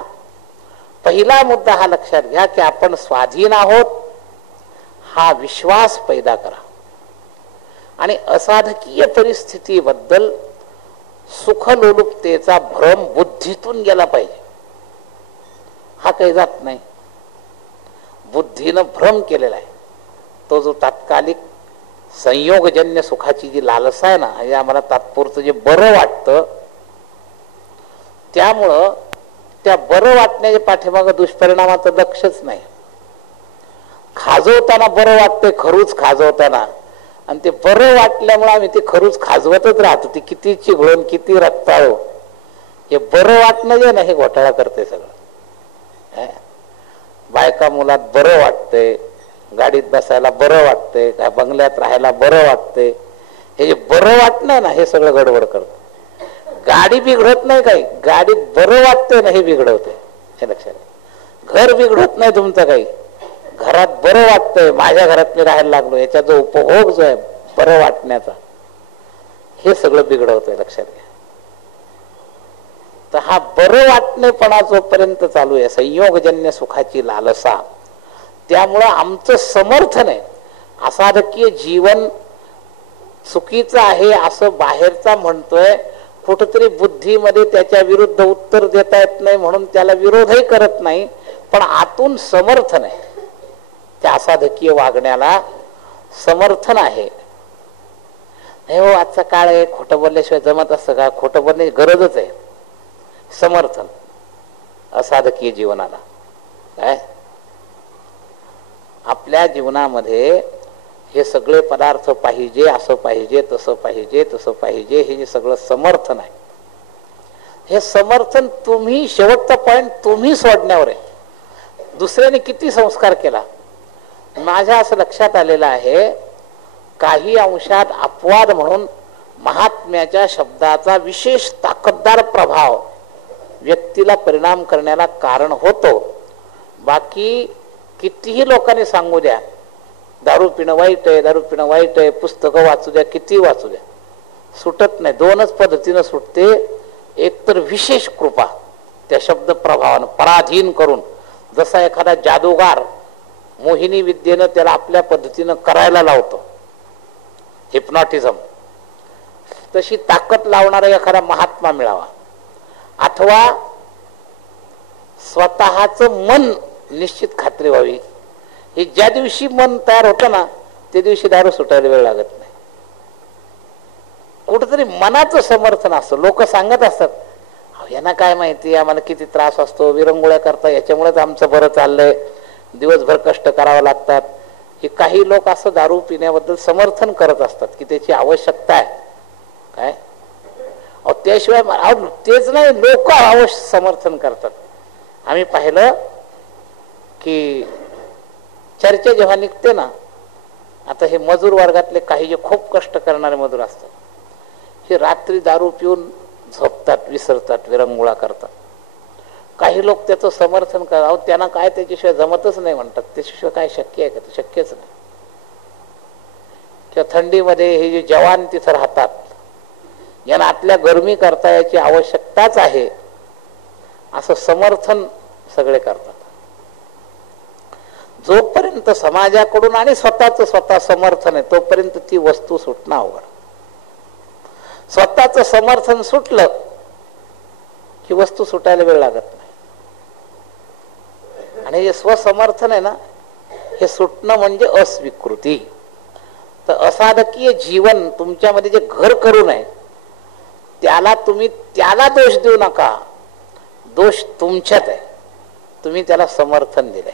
पहिला मुद्दा हा लक्षात घ्या की आपण स्वाधीन आहोत हा विश्वास पैदा करा. आणि असाधकीय परिस्थितीबद्दल सुखलोलुपतेचा भ्रम बुद्धीतून गेला पाहिजे. हा काही जात नाही, बुद्धीनं भ्रम केलेला आहे. तो जो तात्कालिक संयोगजन्य सुखाची जी लालसा आहे ना, हे आम्हाला तात्पुरतं जे बरं वाटतं, त्यामुळं त्या बरं वाटण्याच्या पाठीमागं दुष्परिणामाचं लक्षच नाही. खाजवताना बरं वाटतंय, खरूच खाजवताना, आणि ते बरं वाटल्यामुळे आम्ही ते खरूच खाजवतच राहतो. ती किती चिघळून किती रक्ताळो, हे बरं वाटणं जे ना हे घोटाळा करते सगळं. बायका मुलात बरं वाटतंय, गाडीत बसायला बरं वाटतंय, काय बंगल्यात राहायला बरं वाटतंय, हे जे बरं वाटणं ना हे सगळं गडबड करतं. गाडी बिघडत नाही, काही गाडीत बरं वाटतंय ना हे बिघडवते, हे लक्षात. घर बिघडत नाही तुमचं, काही घरात बरं वाटतंय, माझ्या घरात मी राहायला लागलो, याचा जो उपभोग जो आहे बरं वाटण्याचा, हे सगळं बिघडवतोय, लक्षात घ्या. तर हा बरं वाटणेपणा जोपर्यंत चालू आहे, संयोगजन्य सुखाची लालसा, त्यामुळं आमचं समर्थन आहे. असाधकीय जीवन चुकीचं आहे असं बाहेरचा म्हणतोय, कुठतरी बुद्धीमध्ये त्याच्या विरुद्ध उत्तर देता येत नाही म्हणून त्याला विरोधही करत नाही, पण आतून समर्थन आहे. त्या असाधकीय वागण्याला समर्थन आहे. हो, आजचा काळ आहे, खोटं बोलल्याशिवाय जमत असतं का? खोटं बोलण्याची गरजच आहे. समर्थन असाधकीय जीवनाला. काय आपल्या जीवनामध्ये हे सगळे पदार्थ पाहिजे, असं पाहिजे, तसं पाहिजे, तसं पाहिजे, हे जे सगळं समर्थन आहे, हे समर्थन तुम्ही, शेवटचा पॉइंट तुम्ही सोडण्यावर आहे. दुसऱ्याने किती संस्कार केला. माझ्या असं लक्षात आलेलं आहे, काही अंशात अपवाद म्हणून महात्म्याच्या शब्दाचा विशेष ताकददार प्रभाव व्यक्तीला परिणाम करण्याला कारण होतो. बाकी कितीही लोकांनी सांगू द्या, दारू पिणं वाईट आहे, दारू पिणं वाईट आहे, पुस्तकं वाचू द्या, किती वाचू द्या, सुटत नाही. दोनच पद्धतीनं सुटते. एक तर विशेष कृपा त्या शब्द प्रभावानं पराधीन करून, जसा एखादा जादूगार मोहिनी विद्येनं त्याला आपल्या पद्धतीनं करायला लावतो, हिप्नॉटिझम, तशी ताकद लावणारा एखादा महात्मा मिळावा. अथवा स्वतःच मन निश्चित खात्री व्हावी. हे ज्या दिवशी मन तयार होतं ना, त्या दिवशी दारू सुटायला वेळ लागत नाही. कुठेतरी मनाचं समर्थन असतं. लोक सांगत असतात, यांना काय माहिती, आम्हाला किती त्रास असतो, विरंगुळ्या करता, याच्यामुळेच आमचं बरं चाललंय, दिवसभर कष्ट करावं लागतात, की काही लोक असं दारू पिण्याबद्दल समर्थन करत असतात की त्याची आवश्यकता आहे काय, त्याशिवाय तेच नाही, लोक अवश्य समर्थन करतात. आम्ही पाहिलं की चर्चा जेव्हा निघते ना, आता हे मजूर वर्गातले काही जे खूप कष्ट करणारे मजूर असतात, हे रात्री दारू पिऊन झोपतात, विसरतात, विरंगुळा करतात. काही लोक त्याचं समर्थन करतात, त्यांना काय त्याच्याशिवाय जमतच नाही म्हणतात, त्याच्याशिवाय काय शक्य आहे का, ते शक्यच नाही. किंवा थंडीमध्ये हे जे जवान तिथं राहतात, यांना आतल्या गरमी करता याची आवश्यकताच आहे असं समर्थन सगळे करतात. जोपर्यंत समाजाकडून आणि स्वतः समर्थन आहे तोपर्यंत ती वस्तू सुटणं अवघड. स्वतःच समर्थन सुटलं की वस्तू सुटायला वेळ लागत नाही. आणि हे स्वसमर्थन आहे ना, हे सुटणं म्हणजे अस्वीकृती. तर असाधकीय जीवन तुमच्यामध्ये जे घर करून आहे तुम्ही त्याला दोष देऊ नका, दोष तुमच्यात आहे, तुम्ही त्याला समर्थन दिलंय.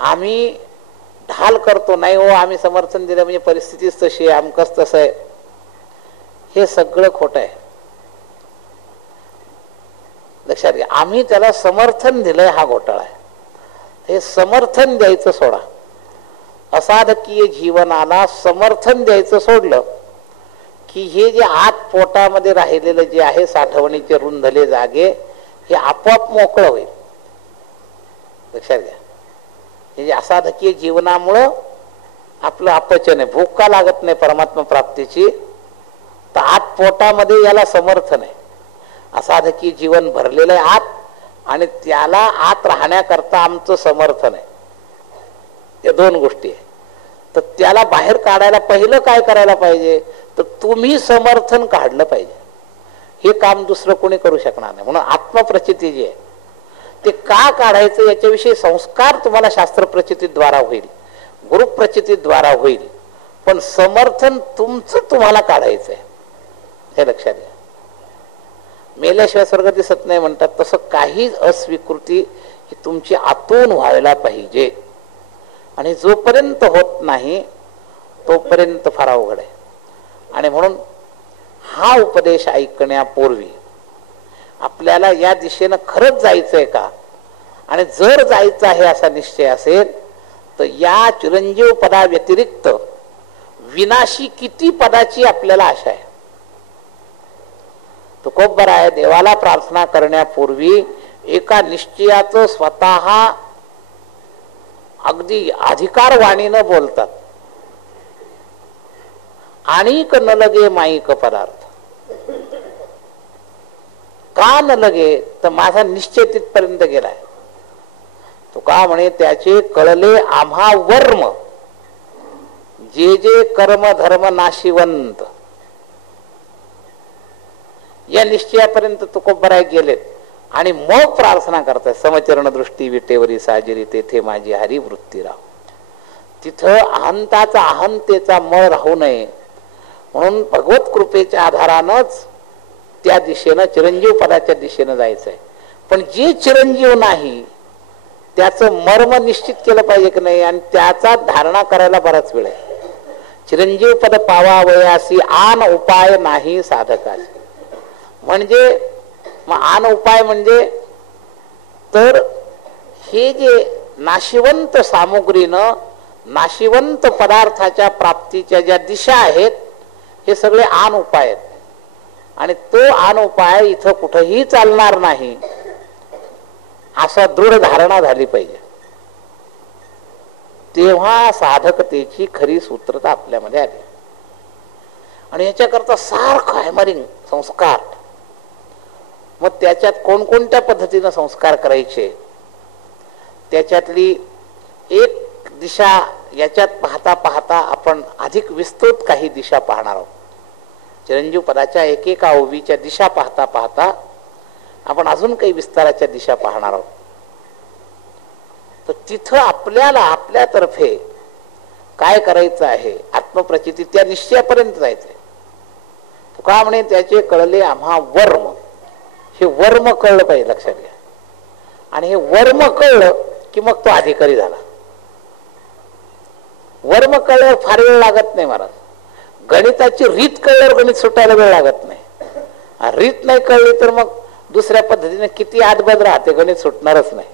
आम्ही ढाल करतो, नाही हो आम्ही समर्थन दिलं म्हणजे परिस्थितीच तशी आहे, आमकच तसं आहे, हे सगळं खोटं आहे. लक्षात घ्या, आम्ही त्याला समर्थन दिलंय हा घोटाळा आहे. हे समर्थन द्यायचं सोडा. असाधकीय जीवनाला समर्थन द्यायचं सोडलं की हे जे आत पोटामध्ये राहिलेलं जे आहे साठवणीचे रुंधले जागे, हे आपोआप मोकळं होईल. लक्षात घ्या, हे जे असाधकीय जीवनामुळं आपलं अपचन आहे, भूक का लागत नाही परमात्मा प्राप्तीची, तर आत पोटामध्ये याला समर्थन आहे. असाधकीय जीवन भरलेलं आहे आत, आणि त्याला आत राहण्याकरता आमचं समर्थन आहे. या दोन गोष्टी आहे. तर त्याला बाहेर काढायला पहिलं काय करायला पाहिजे, तर तुम्ही समर्थन काढलं पाहिजे. हे काम दुसरं कोणी करू शकणार नाही. म्हणून आत्मप्रचिती जे आहे ते का काढायचं याच्याविषयी संस्कार तुम्हाला शास्त्र प्रचितीद्वारा होईल, गुरुप्रचितीद्वारा होईल, पण समर्थन तुमचं तुम्हाला काढायचंय, हे लक्षात घ्या. मेल्याशिवाय स्वर्ग दिसत नाही म्हणतात, तसं काही अस्वीकृती ही तुमची आतून व्हायला पाहिजे. आणि जोपर्यंत होत नाही तोपर्यंत फार अवघड आहे. आणि म्हणून हा उपदेश ऐकण्यापूर्वी आपल्याला या दिशेनं खरंच जायचंय का, आणि जर जायचं आहे असा निश्चय असेल तर या चिरंजीव पदा व्यतिरिक्त विनाशी किती पदाची आपल्याला आशा आहे. तुकोबराय देवाला प्रार्थना करण्यापूर्वी एका निश्चयाचं स्वतः अगदी अधिकार वाणीनं बोलतात. आणिक न लगे माईक पदार्थ, का न लगे, तर माझा निश्चय तिथपर्यंत गेलाय. तुका म्हणे त्याचे कळले आम्हा वर्म, जे जे कर्म धर्म नाशिवंत, या निश्चयापर्यंत तुकोबराय गेलेत. आणि मग प्रार्थना करतात, समचरण दृष्टी विटेवरी साजिरी तेथे माझी हरी वृत्ती राव. तिथं अहंताचा अहंतेचा मळ राहू नये म्हणून भगवत कृपेच्या आधारानच त्या दिशेनं चिरंजीव पदाच्या दिशेनं जायचंय. पण जे चिरंजीव नाही त्याचं मर्म निश्चित केलं पाहिजे की नाही, आणि त्याचा धारणा करायला बराच वेळ आहे. चिरंजीव पद पावावयासी आन उपाय नाही साधकाशी. म्हणजे मग आन उपाय म्हणजे, तर हे जे नाशिवंत सामुग्रीनं नाशिवंत पदार्थाच्या प्राप्तीच्या ज्या दिशा आहेत हे सगळे आन उपाय आहेत. आणि तो आन उपाय इथं कुठंही चालणार नाही असा दृढ धारणा झाली पाहिजे. तेव्हा साधकतेची खरी सूत्रता आपल्यामध्ये आली. आणि याच्याकरता सारखं हॅमरिंग संस्कार, मग त्याच्यात कोणकोणत्या पद्धतीनं संस्कार करायचे त्याच्यातली एक दिशा, याच्यात पाहता पाहता आपण अधिक विस्तृत काही दिशा पाहणार आहोत. चिरंजीव पदाच्या एकेका ओवीच्या दिशा पाहता पाहता आपण अजून काही विस्ताराच्या दिशा पाहणार आहोत. तर तिथं आपल्याला आपल्यातर्फे काय करायचं आहे, आत्मप्रचिती त्या निश्चयापर्यंत जायचंय. तुका म्हणे त्याचे कळले आम्हा वर्म, हे वर्म कळलं पाहिजे, लक्षात घ्या. आणि हे वर्म कळलं की मग तो अधिकारी झाला. वर्म कळल्यावर फार वेळ लागत नाही महाराज. गणिताची रीत कळल्यावर गणित सुटायला वेळ लागत नाही. रीत नाही कळली तर मग दुसऱ्या पद्धतीने किती आदबद राहते गणित सुटणारच नाही,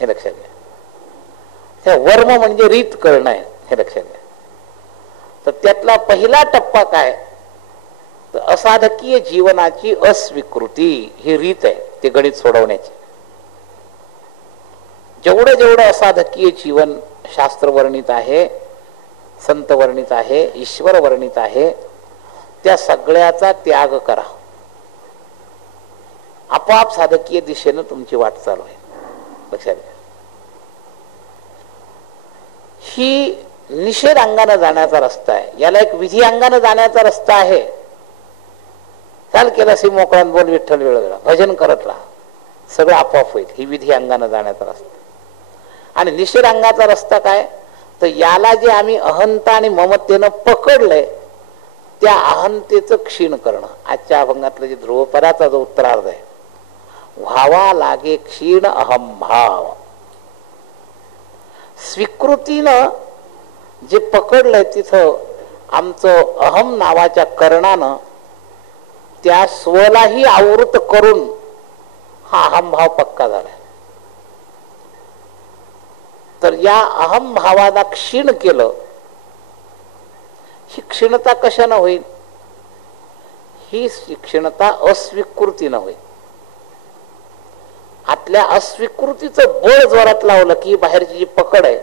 हे लक्षात घ्या. त्या वर्म म्हणजे रीत कळणं आहे, हे लक्षात घ्या. तर त्यातला पहिला टप्पा काय, तर असाधकीय जीवनाची अस्वीकृती ही रीत आहे ते गणित सोडवण्याची. जेवढं जेवढं असाधकीय जीवन शास्त्र वर्णित आहे, संत वर्णित आहे, ईश्वर वर्णित आहे, त्या सगळ्याचा त्याग करा. आपोआप साधकीय दिशेनं तुमची वाटचाल होईल, लक्षात घ्या. ही निषेध अंगाने जाण्याचा रस्ता आहे. याला एक विधी अंगाने जाण्याचा रस्ता आहे. चाल केला सी मोकळ्यात बोल विठ्ठल वेळवेळा, भजन करत राहा, सगळं आपोआप होईल. ही विधी अंगाने जाण्याचा रस्ता. आणि निषेध अंगाचा रस्ता काय, तर याला जे आम्ही अहंता आणि ममतेनं पकडलंय त्या अहंतेचं क्षीण करणं. आजच्या अभंगातलं जे ध्रुवपदाचा जो उत्तरार्ध आहे, व्हावा लागे क्षीण अहंभाव. स्वीकृतीनं जे पकडलंय तिथं आमचं अहम नावाच्या करणानं त्या स्वलाही आवृत करून हा अहमभाव पक्का झालाय. तर या अहमभावाला क्षीण केलं. ही क्षीणता कशानं होईल, ही क्षीणता अस्वीकृतीनं होईल. आतल्या अस्वीकृतीचं बळ जोरात लावलं की बाहेरची जी पकड आहे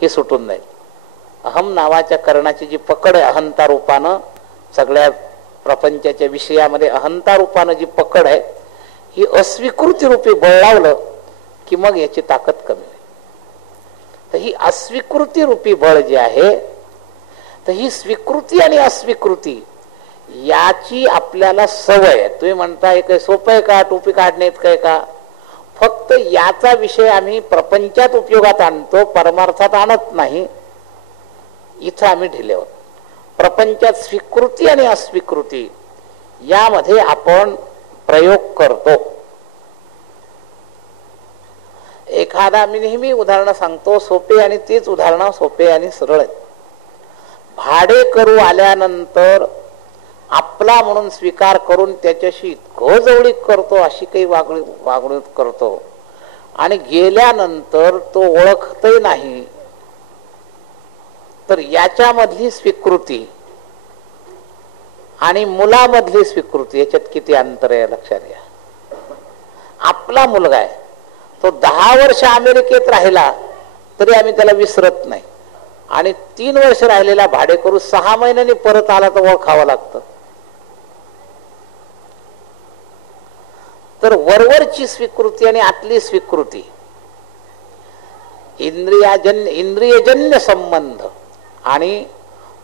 ही सुटून जाईल. अहम नावाच्या करणाची जी पकड आहे, अहंता रूपानं सगळ्या प्रपंचाच्या विषयामध्ये अहंता रूपानं जी पकड आहे, ही अस्वीकृती रूपी बळ लावलं की मग याची ताकद कमी होईल. तर ही अस्वीकृती रूपी बळ जे आहे, तर ही स्वीकृती आणि अस्वीकृती याची आपल्याला सवय आहे. तुम्ही म्हणता काही सोपं आहे का, टोपी काढणे इतकं का? फक्त याचा विषय आम्ही प्रपंचात उपयोगात आणतो, परमार्थात आणत नाही. इथं आम्ही ढिले आहोत. प्रपंचात स्वीकृती आणि अस्वीकृती यामध्ये आपण प्रयोग करतो. एखादा, मी नेहमी उदाहरणं सांगतो सोपे, आणि तीच उदाहरणं सोपे आणि सरळ आहेत. भाडे करू आल्यानंतर आपला म्हणून स्वीकार करून त्याच्याशी इतकं जवळीक करतो, अशी काही वागणूक करतो, आणि गेल्यानंतर तो ओळखतही नाही. तर याच्यामधली स्वीकृती आणि मुलामधली स्वीकृती याच्यात किती अंतर आहे लक्षात घ्या. आपला मुलगा आहे, तो 10 वर्ष अमेरिकेत राहिला तरी आम्ही त्याला विसरत नाही, आणि 3 वर्ष राहिलेला भाडेकरू 6 महिन्यांनी परत आला तर ओळखावं लागतं. तर वरवरची स्वीकृती आणि आतली स्वीकृती, इंद्रियजन्य संबंध आणि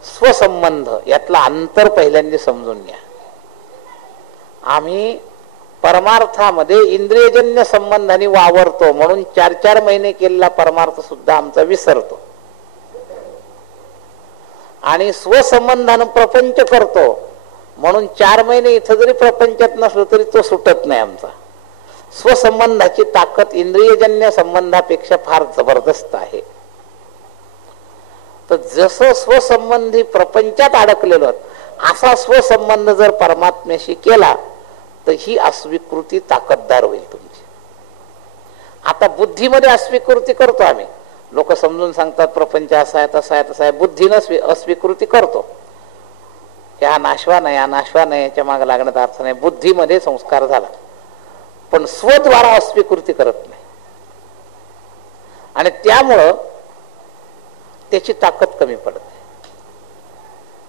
स्वसंबंध यातला अंतर पहिल्यांदा समजून घ्या. आम्ही परमार्थामध्ये इंद्रियजन्य संबंधाने वावरतो म्हणून 4-4 महिने केलेला परमार्थ सुद्धा आमचा विसरतो, आणि स्वसंबंधानं प्रपंच करतो म्हणून 4 महिने इथं जरी प्रपंचात नसलो तरी तो सुटत नाही आमचा. स्वसंबंधाची ताकद इंद्रियजन्य संबंधापेक्षा फार जबरदस्त आहे. तर जसं स्वसंबंधी प्रपंचात अडकलेलो असा स्वसंबंध जर परमात्म्याशी केला तर ही अस्वीकृती ताकददार होईल तुमची. आता बुद्धीमध्ये अस्वीकृती करतो आम्ही, लोक समजून सांगतात प्रपंच असा आहे तसा आहे तसा आहे, बुद्धीनं अस्वीकृती करतो की हा नाशवान आहे, हा नाशवान आहे, याच्या मागे लागण्याचा अर्थ नाही. बुद्धीमध्ये संस्कार झाला, पण स्वद्वारा अस्वीकृती करत नाही, आणि त्यामुळं त्याची ताकद कमी पडते.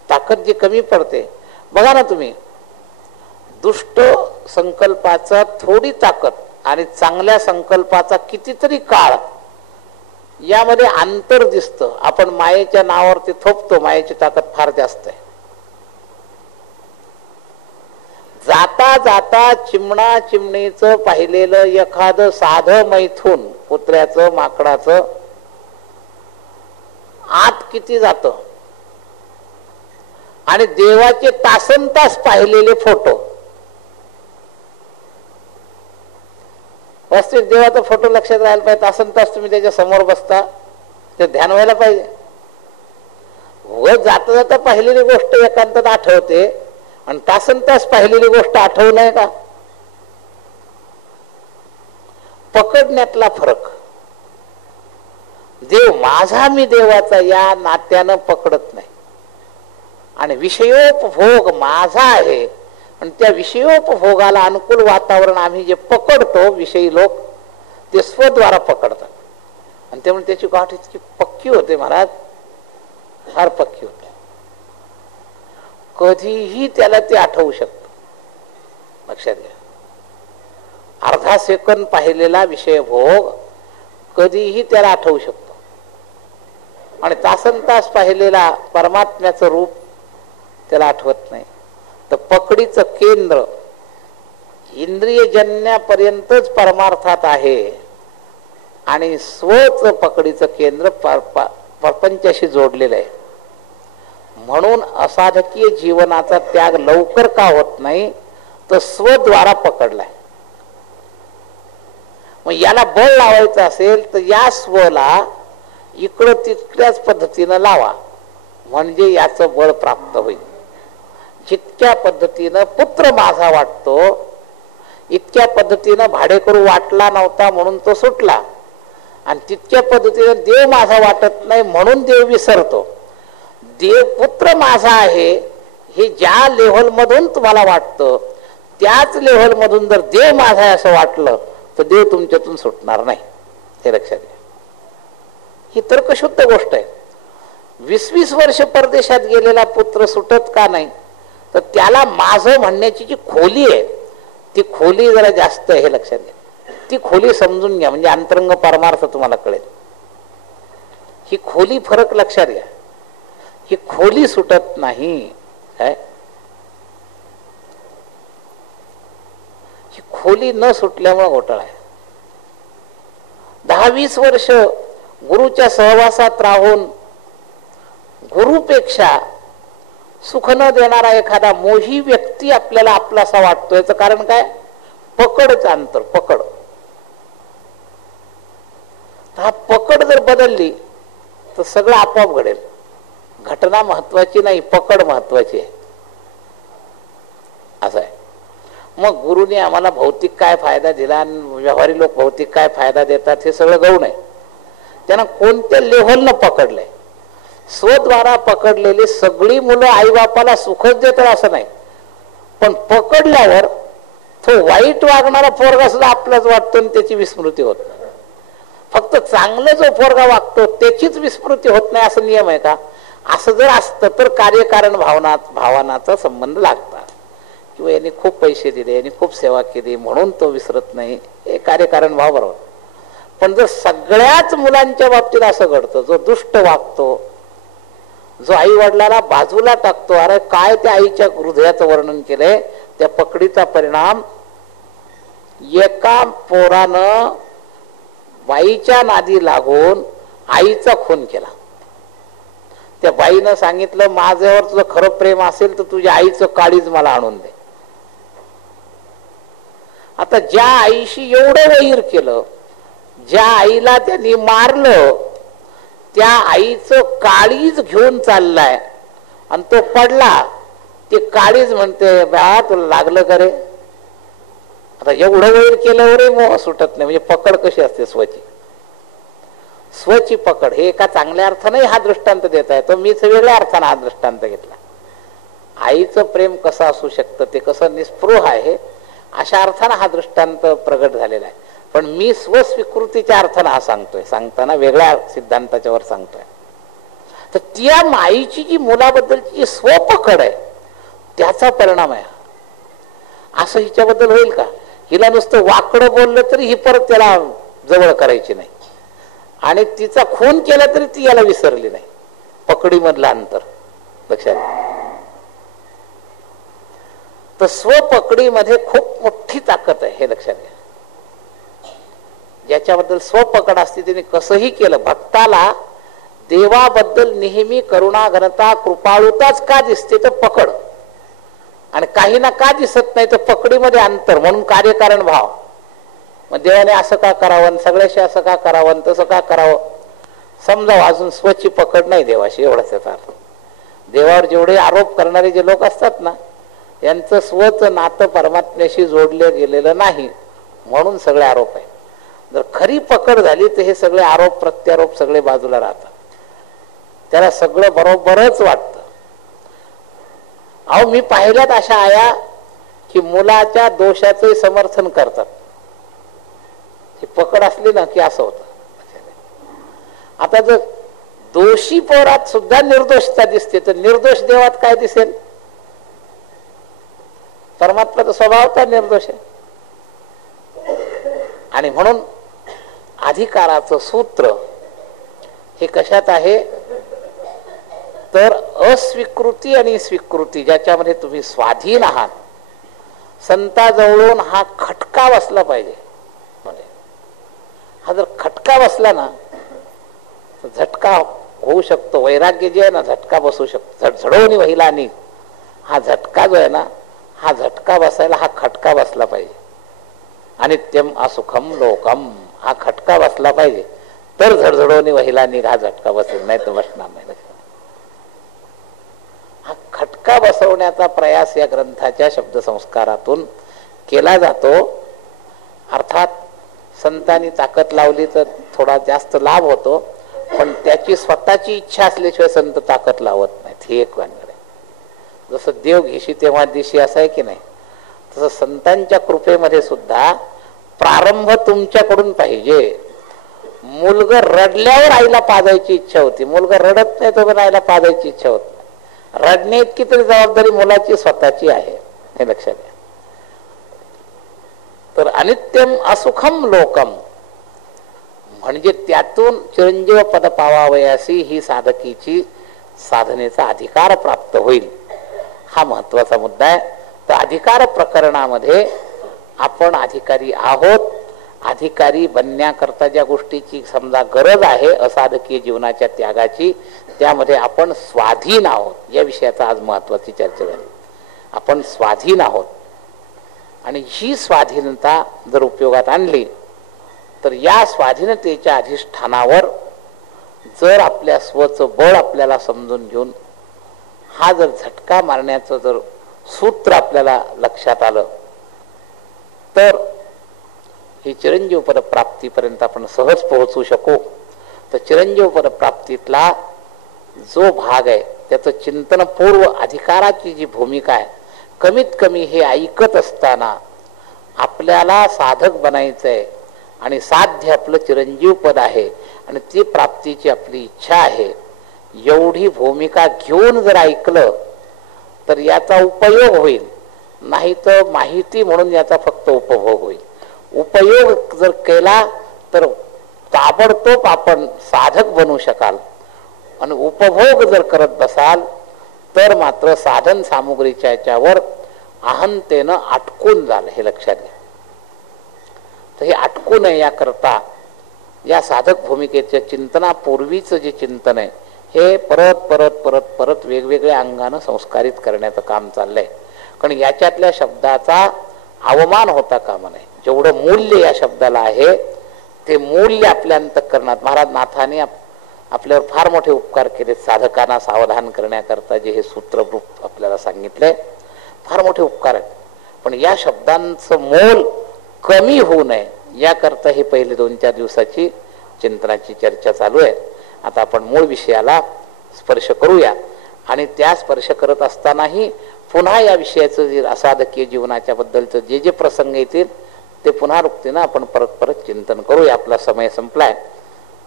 ताकद जी कमी पडते, बघा ना तुम्ही, दुष्ट संकल्पाचा थोडी ताकद आणि चांगल्या संकल्पाचा कितीतरी काळ यामध्ये अंतर दिसतं. आपण मायेच्या नावावरती थोपतो, मायेची ताकद फार जास्त आहे. जाता जाता चिमणा चिमणीचं पाहिलेलं एखादं साधं मैथून कुत्र्याचं माकडाचं आत किती जातं, आणि देवाचे तासनतास पाहिलेले फोटो, वास्तविक देवाचा फोटो लक्षात राहायला पाहिजे. तासनतास तुम्ही त्याच्या समोर बसता, ते ध्यान व्हायला पाहिजे. व जाता जाता पाहिलेली गोष्ट एकांतात आठवते आणि तासन तास पाहिलेली गोष्ट आठवू नये का? पकडण्यातला फरक. देव माझा मी देवाचा या नात्यानं पकडत नाही, आणि विषयोपभोग माझा आहे आणि त्या विषयोपभोगाला अनुकूल वातावरण आम्ही जे पकडतो विषयी लोक ते स्वद्वारा पकडतात, आणि त्यामुळे त्याची गाठ इतकी पक्की होते महाराज, फार पक्की होते. कधीही त्याला ते आठवू शकतो. लक्षात घ्या, अर्धा सेकंद पाहिलेला विषय भोग कधीही त्याला आठवू शकतो, आणि तासन तास पाहिलेला परमात्म्याचं रूप त्याला आठवत नाही. तर पकडीचं केंद्र इंद्रियजन्यापर्यंतच परमार्थात आहे, आणि स्वच पकडीचं केंद्र प्रपंचाशी जोडलेलं आहे. म्हणून असाधकीय जीवनाचा त्याग लवकर का होत नाही, तर स्वद्वारा पकडलाय. मग याला बळ लावायचं असेल तर या स्वला इकडं तितक्याच पद्धतीनं लावा, म्हणजे याचं बळ प्राप्त होईल. जितक्या पद्धतीनं पुत्र माझा वाटतो, इतक्या पद्धतीनं भाडेकरू वाटला नव्हता म्हणून तो सुटला, आणि तितक्या पद्धतीनं देव माझा वाटत नाही म्हणून देव विसरतो. देव पुत्र माझा आहे हे ज्या लेव्हल मधून तुम्हाला वाटतं, त्याच लेव्हल मधून जर देव माझा आहे असं वाटलं तर देव तुमच्यातून सुटणार नाही. हे लक्षात घ्या. ही तर्कशुद्ध गोष्ट आहे. 20-20 वर्ष परदेशात गेलेला पुत्र सुटत का नाही, तर त्याला माझं म्हणण्याची जी खोली आहे ती खोली जरा जास्त आहे. हे लक्षात घ्या. ती खोली समजून घ्या, म्हणजे अंतरंग परमार्थ तुम्हाला कळेल. ही खोली फरक लक्षात घ्या. ही खोली सुटत नाही. काय ही खोली न सुटल्यामुळे घोटाळा आहे. 10-20 वर्ष गुरुच्या सहवासात राहून गुरुपेक्षा सुख न देणारा एखादा मोही व्यक्ती आपल्याला आपलासा वाटतो. याचं कारण काय? पकडचं अंतर. पकड. हा पकड जर बदलली तर सगळं आपोआप घडेल. घटना महत्वाची नाही, पकड महत्वाची आहे. असं आहे. मग गुरुने आम्हाला भौतिक काय फायदा दिला आणि व्यवहारी लोक भौतिक काय फायदा देतात हे सगळं गौण आहे. त्यांना कोणत्या लेव्हलनं पकडलंय. स्वद्वारा पकडलेली सगळी मुलं आईबापाला सुखच देतात असं नाही, पण पकडल्यावर तो वाईट वागणारा पोरगा सुद्धा आपलाच वाटतो आणि त्याची विस्मृती होत नाही. फक्त चांगलं जो पोरगा वागतो त्याचीच विस्मृती होत नाही असं नियम आहे का? असं जर असतं तर कार्यकारण भावनाचा संबंध लागतात. किंवा यांनी खूप पैसे दिले, यांनी खूप सेवा केली म्हणून तो विसरत नाही, हे कार्यकारण भाव बरोबर. पण जर सगळ्याच मुलांच्या बाबतीत असं घडतं, जो दुष्ट वागतो, जो आई वडिलाला बाजूला टाकतो, अरे काय त्या आईच्या हृदयाचं वर्णन केलंय, त्या पकडीचा परिणाम एका पोरानं बाईच्या नादी लागून आईचा खून केला. त्या बाईनं सांगितलं, माझ्यावर तुझं खरं प्रेम असेल तर तुझ्या आईचं काळीज मला आणून दे. आता ज्या आईशी एवढं वैर केलं, ज्या आईला त्यांनी मारलं, त्या आईचं काळीज घेऊन चाललाय आणि तो पडला. ते काळीज म्हणते, बा तुला लागलं का रे? आता एवढं वैर केल्यावर मोह सुटत नाही. म्हणजे पकड कशी असते स्वची. स्वची पकड हे एका चांगल्या अर्थाने हा दृष्टांत देता येतो. मीच वेगळ्या अर्थाने हा दृष्टांत घेतला. आईचं प्रेम कसं असू शकतं, ते कसं निस्पृह आहे, अशा अर्थाने हा दृष्टांत प्रगट झालेला आहे. पण मी स्वस्वीकृतीच्या अर्थाने हा सांगतोय, सांगताना वेगळ्या सिद्धांताच्या वर सांगतोय. तर त्या माईची जी मुलाबद्दलची जी स्वपकड आहे त्याचा परिणाम आहे. असं हिच्याबद्दल होईल का? हिला नुसतं वाकडं बोललं तरी ही परत त्याला जवळ करायची नाही, आणि तिचा खून केला तरी ती याला विसरली नाही. पकडीमधलं अंतर लक्षात. तर स्वपकडीमध्ये खूप मोठी ताकद आहे, हे लक्षात घ्या. ज्याच्याबद्दल स्वपकड असते त्याने कसंही केलं. भक्ताला देवाबद्दल नेहमी करुणा, घनता, कृपाळुताच का दिसते तर पकड, आणि काही ना का दिसत नाही तर पकडीमध्ये अंतर. म्हणून कार्यकारण भाव. मग देवाने असं का करावं, सगळ्याशी असं का करावं, तसं का करावं, समजावं. अजून स्वची पकड नाही देवाशी, एवढाच याचा अर्थ. देवावर जेवढे आरोप करणारे जे लोक असतात ना, यांचं स्वच नातं परमात्म्याशी जोडले गेलेलं नाही, म्हणून सगळे आरोप आहे. जर खरी पकड झाली तर हे सगळे आरोप प्रत्यारोप सगळे बाजूला राहतात, त्याला सगळं बरोबरच वाटतं. अहो, मी पाहिल्यात अशा आया की मुलाच्या दोषाचे समर्थन करतात. ही पकड असली ना की असं होतं. आता जर दोषी पोरात सुद्धा निर्दोषता दिसते तर निर्दोष देवात काय दिसेल? परमात्म्याचा स्वभाव तर निर्दोष आहे. आणि म्हणून अधिकाराचं सूत्र हे कशात आहे तर अस्वीकृती आणि स्वीकृती, ज्याच्यामध्ये तुम्ही स्वाधीन आहात. संताजवळून हा खटका बसला पाहिजे. हा जर खटका बसला ना तर झटका होऊ शकतो. वैराग्य जे आहे ना, झटका बसू शकतो. झडझडवून वहिला निघ, हा झटका जो आहे ना, हा झटका बसायला हा खटका बसला पाहिजे. अनित्यम असुखम लोकम, हा खटका बसला पाहिजे तर झडझडवून वहिला निघ हा झटका बसेल, नाही तर बसणार नाही. हा खटका बसवण्याचा प्रयास या ग्रंथाच्या शब्दसंस्कारातून केला जातो. अर्थात संतांनी ताकद लावली तर थोडा जास्त लाभ होतो, पण त्याची स्वतःची इच्छा असल्याशिवाय संत ताकद लावत नाहीत. ही एक भानगड आहे. जसं देव घेशी तेव्हा दिशी असं आहे की नाही, तसं संतांच्या कृपेमध्ये सुद्धा प्रारंभ तुमच्याकडून पाहिजे. मुलगा रडल्यावर आईला पाजायची इच्छा होती, मुलगा रडत नाही तो आईला पाजायची इच्छा होत नाही. रडणे इतकी तरी जबाबदारी मुलाची स्वतःची आहे, हे लक्षात घ्या. तर अनित्यम असुखम लोकम म्हणजे त्यातून चिरंजीव पद पावावयासी ही साधकीची साधनेचा अधिकार प्राप्त होईल, हा महत्वाचा मुद्दा आहे. तर अधिकार प्रकरणामध्ये आपण अधिकारी आहोत. अधिकारी बनण्याकरता ज्या गोष्टीची समजा गरज आहे असाधकीय जीवनाच्या त्यागाची, त्यामध्ये आपण स्वाधीन आहोत. या विषयाचा आज महत्वाची चर्चा झाली. आपण स्वाधीन आहोत आणि ही स्वाधीनता जर उपयोगात आणली तर या स्वाधीनतेच्या अधिष्ठानावर जर आपल्या स्वचं बळ आपल्याला समजून घेऊन हा जर झटका मारण्याचं जर सूत्र आपल्याला लक्षात आलं तर ही चिरंजीव पद प्राप्तीपर्यंत आपण सहज पोहोचू शकू. तर चिरंजीव पद प्राप्तीतला जो भाग आहे त्याचं चिंतनपूर्व अधिकाराची जी भूमिका आहे, कमीत कमी हे ऐकत असताना आपल्याला साधक बनायचंय आणि साध्य आपलं चिरंजीव पद आहे आणि ती प्राप्तीची आपली इच्छा आहे, एवढी भूमिका घेऊन जर ऐकलं तर याचा उपयोग होईल. नाही तर माहिती म्हणून याचा फक्त उपभोग होईल. उपयोग जर केला तर ताबडतोब आपण साधक बनू शकाल आणि उपभोग जर करत बसाल तर मात्र साधन सामुग्रीच्या याच्यावर अहंतेनं अटकून झालं, हे लक्षात घ्या. तर हे अटकू नये याकरता या साधक भूमिकेच्या चिंतनापूर्वीचं जे चिंतन आहे हे परत परत परत परत वेगवेगळ्या अंगानं संस्कारित करण्याचं काम चाललंय. कारण याच्यातल्या शब्दाचा अवमान होता कामा नये. जेवढं मूल्य या शब्दाला आहे ते मूल्य आपल्या अंतःकरणात महाराज नाथाने आपल्यावर फार मोठे उपकार केले. साधकांना सावधान करण्याकरता जे हे सूत्ररूप आपल्याला सांगितलंय फार मोठे उपकार आहेत. पण या शब्दांचं मोल कमी होऊ नये याकरता हे पहिले 2-4 दिवसाची चिंतनाची चर्चा चालू आहे. आता आपण मूळ विषयाला स्पर्श करूया आणि त्या स्पर्श करत असतानाही पुन्हा या विषयाचं जे असाधकीय जीवनाच्या बद्दलचं जे जे प्रसंग येतील ते पुन्हा रुक्तीनं आपण परत परत चिंतन करूया. आपला समय संपलाय.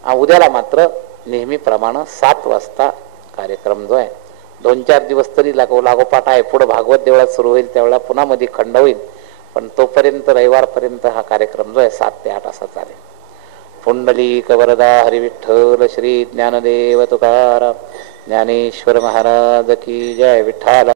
उद्याला मात्र नेहमीप्रमाणे 7 वाजता कार्यक्रम जो आहे 2-4 दिवस तरी लागोपाठ आहे. पुढे भागवत देवळात सुरू होईल त्यावेळेला पुन्हा मध्ये खंड होईल. पण तोपर्यंत रविवारपर्यंत हा कार्यक्रम जो आहे 7 ते 8 असा चालेल. पुंडलीक वरदा हरिविठ्ठल श्री ज्ञानदेव तुकाराम ज्ञानेश्वर महाराज की जय. विठ्ठल.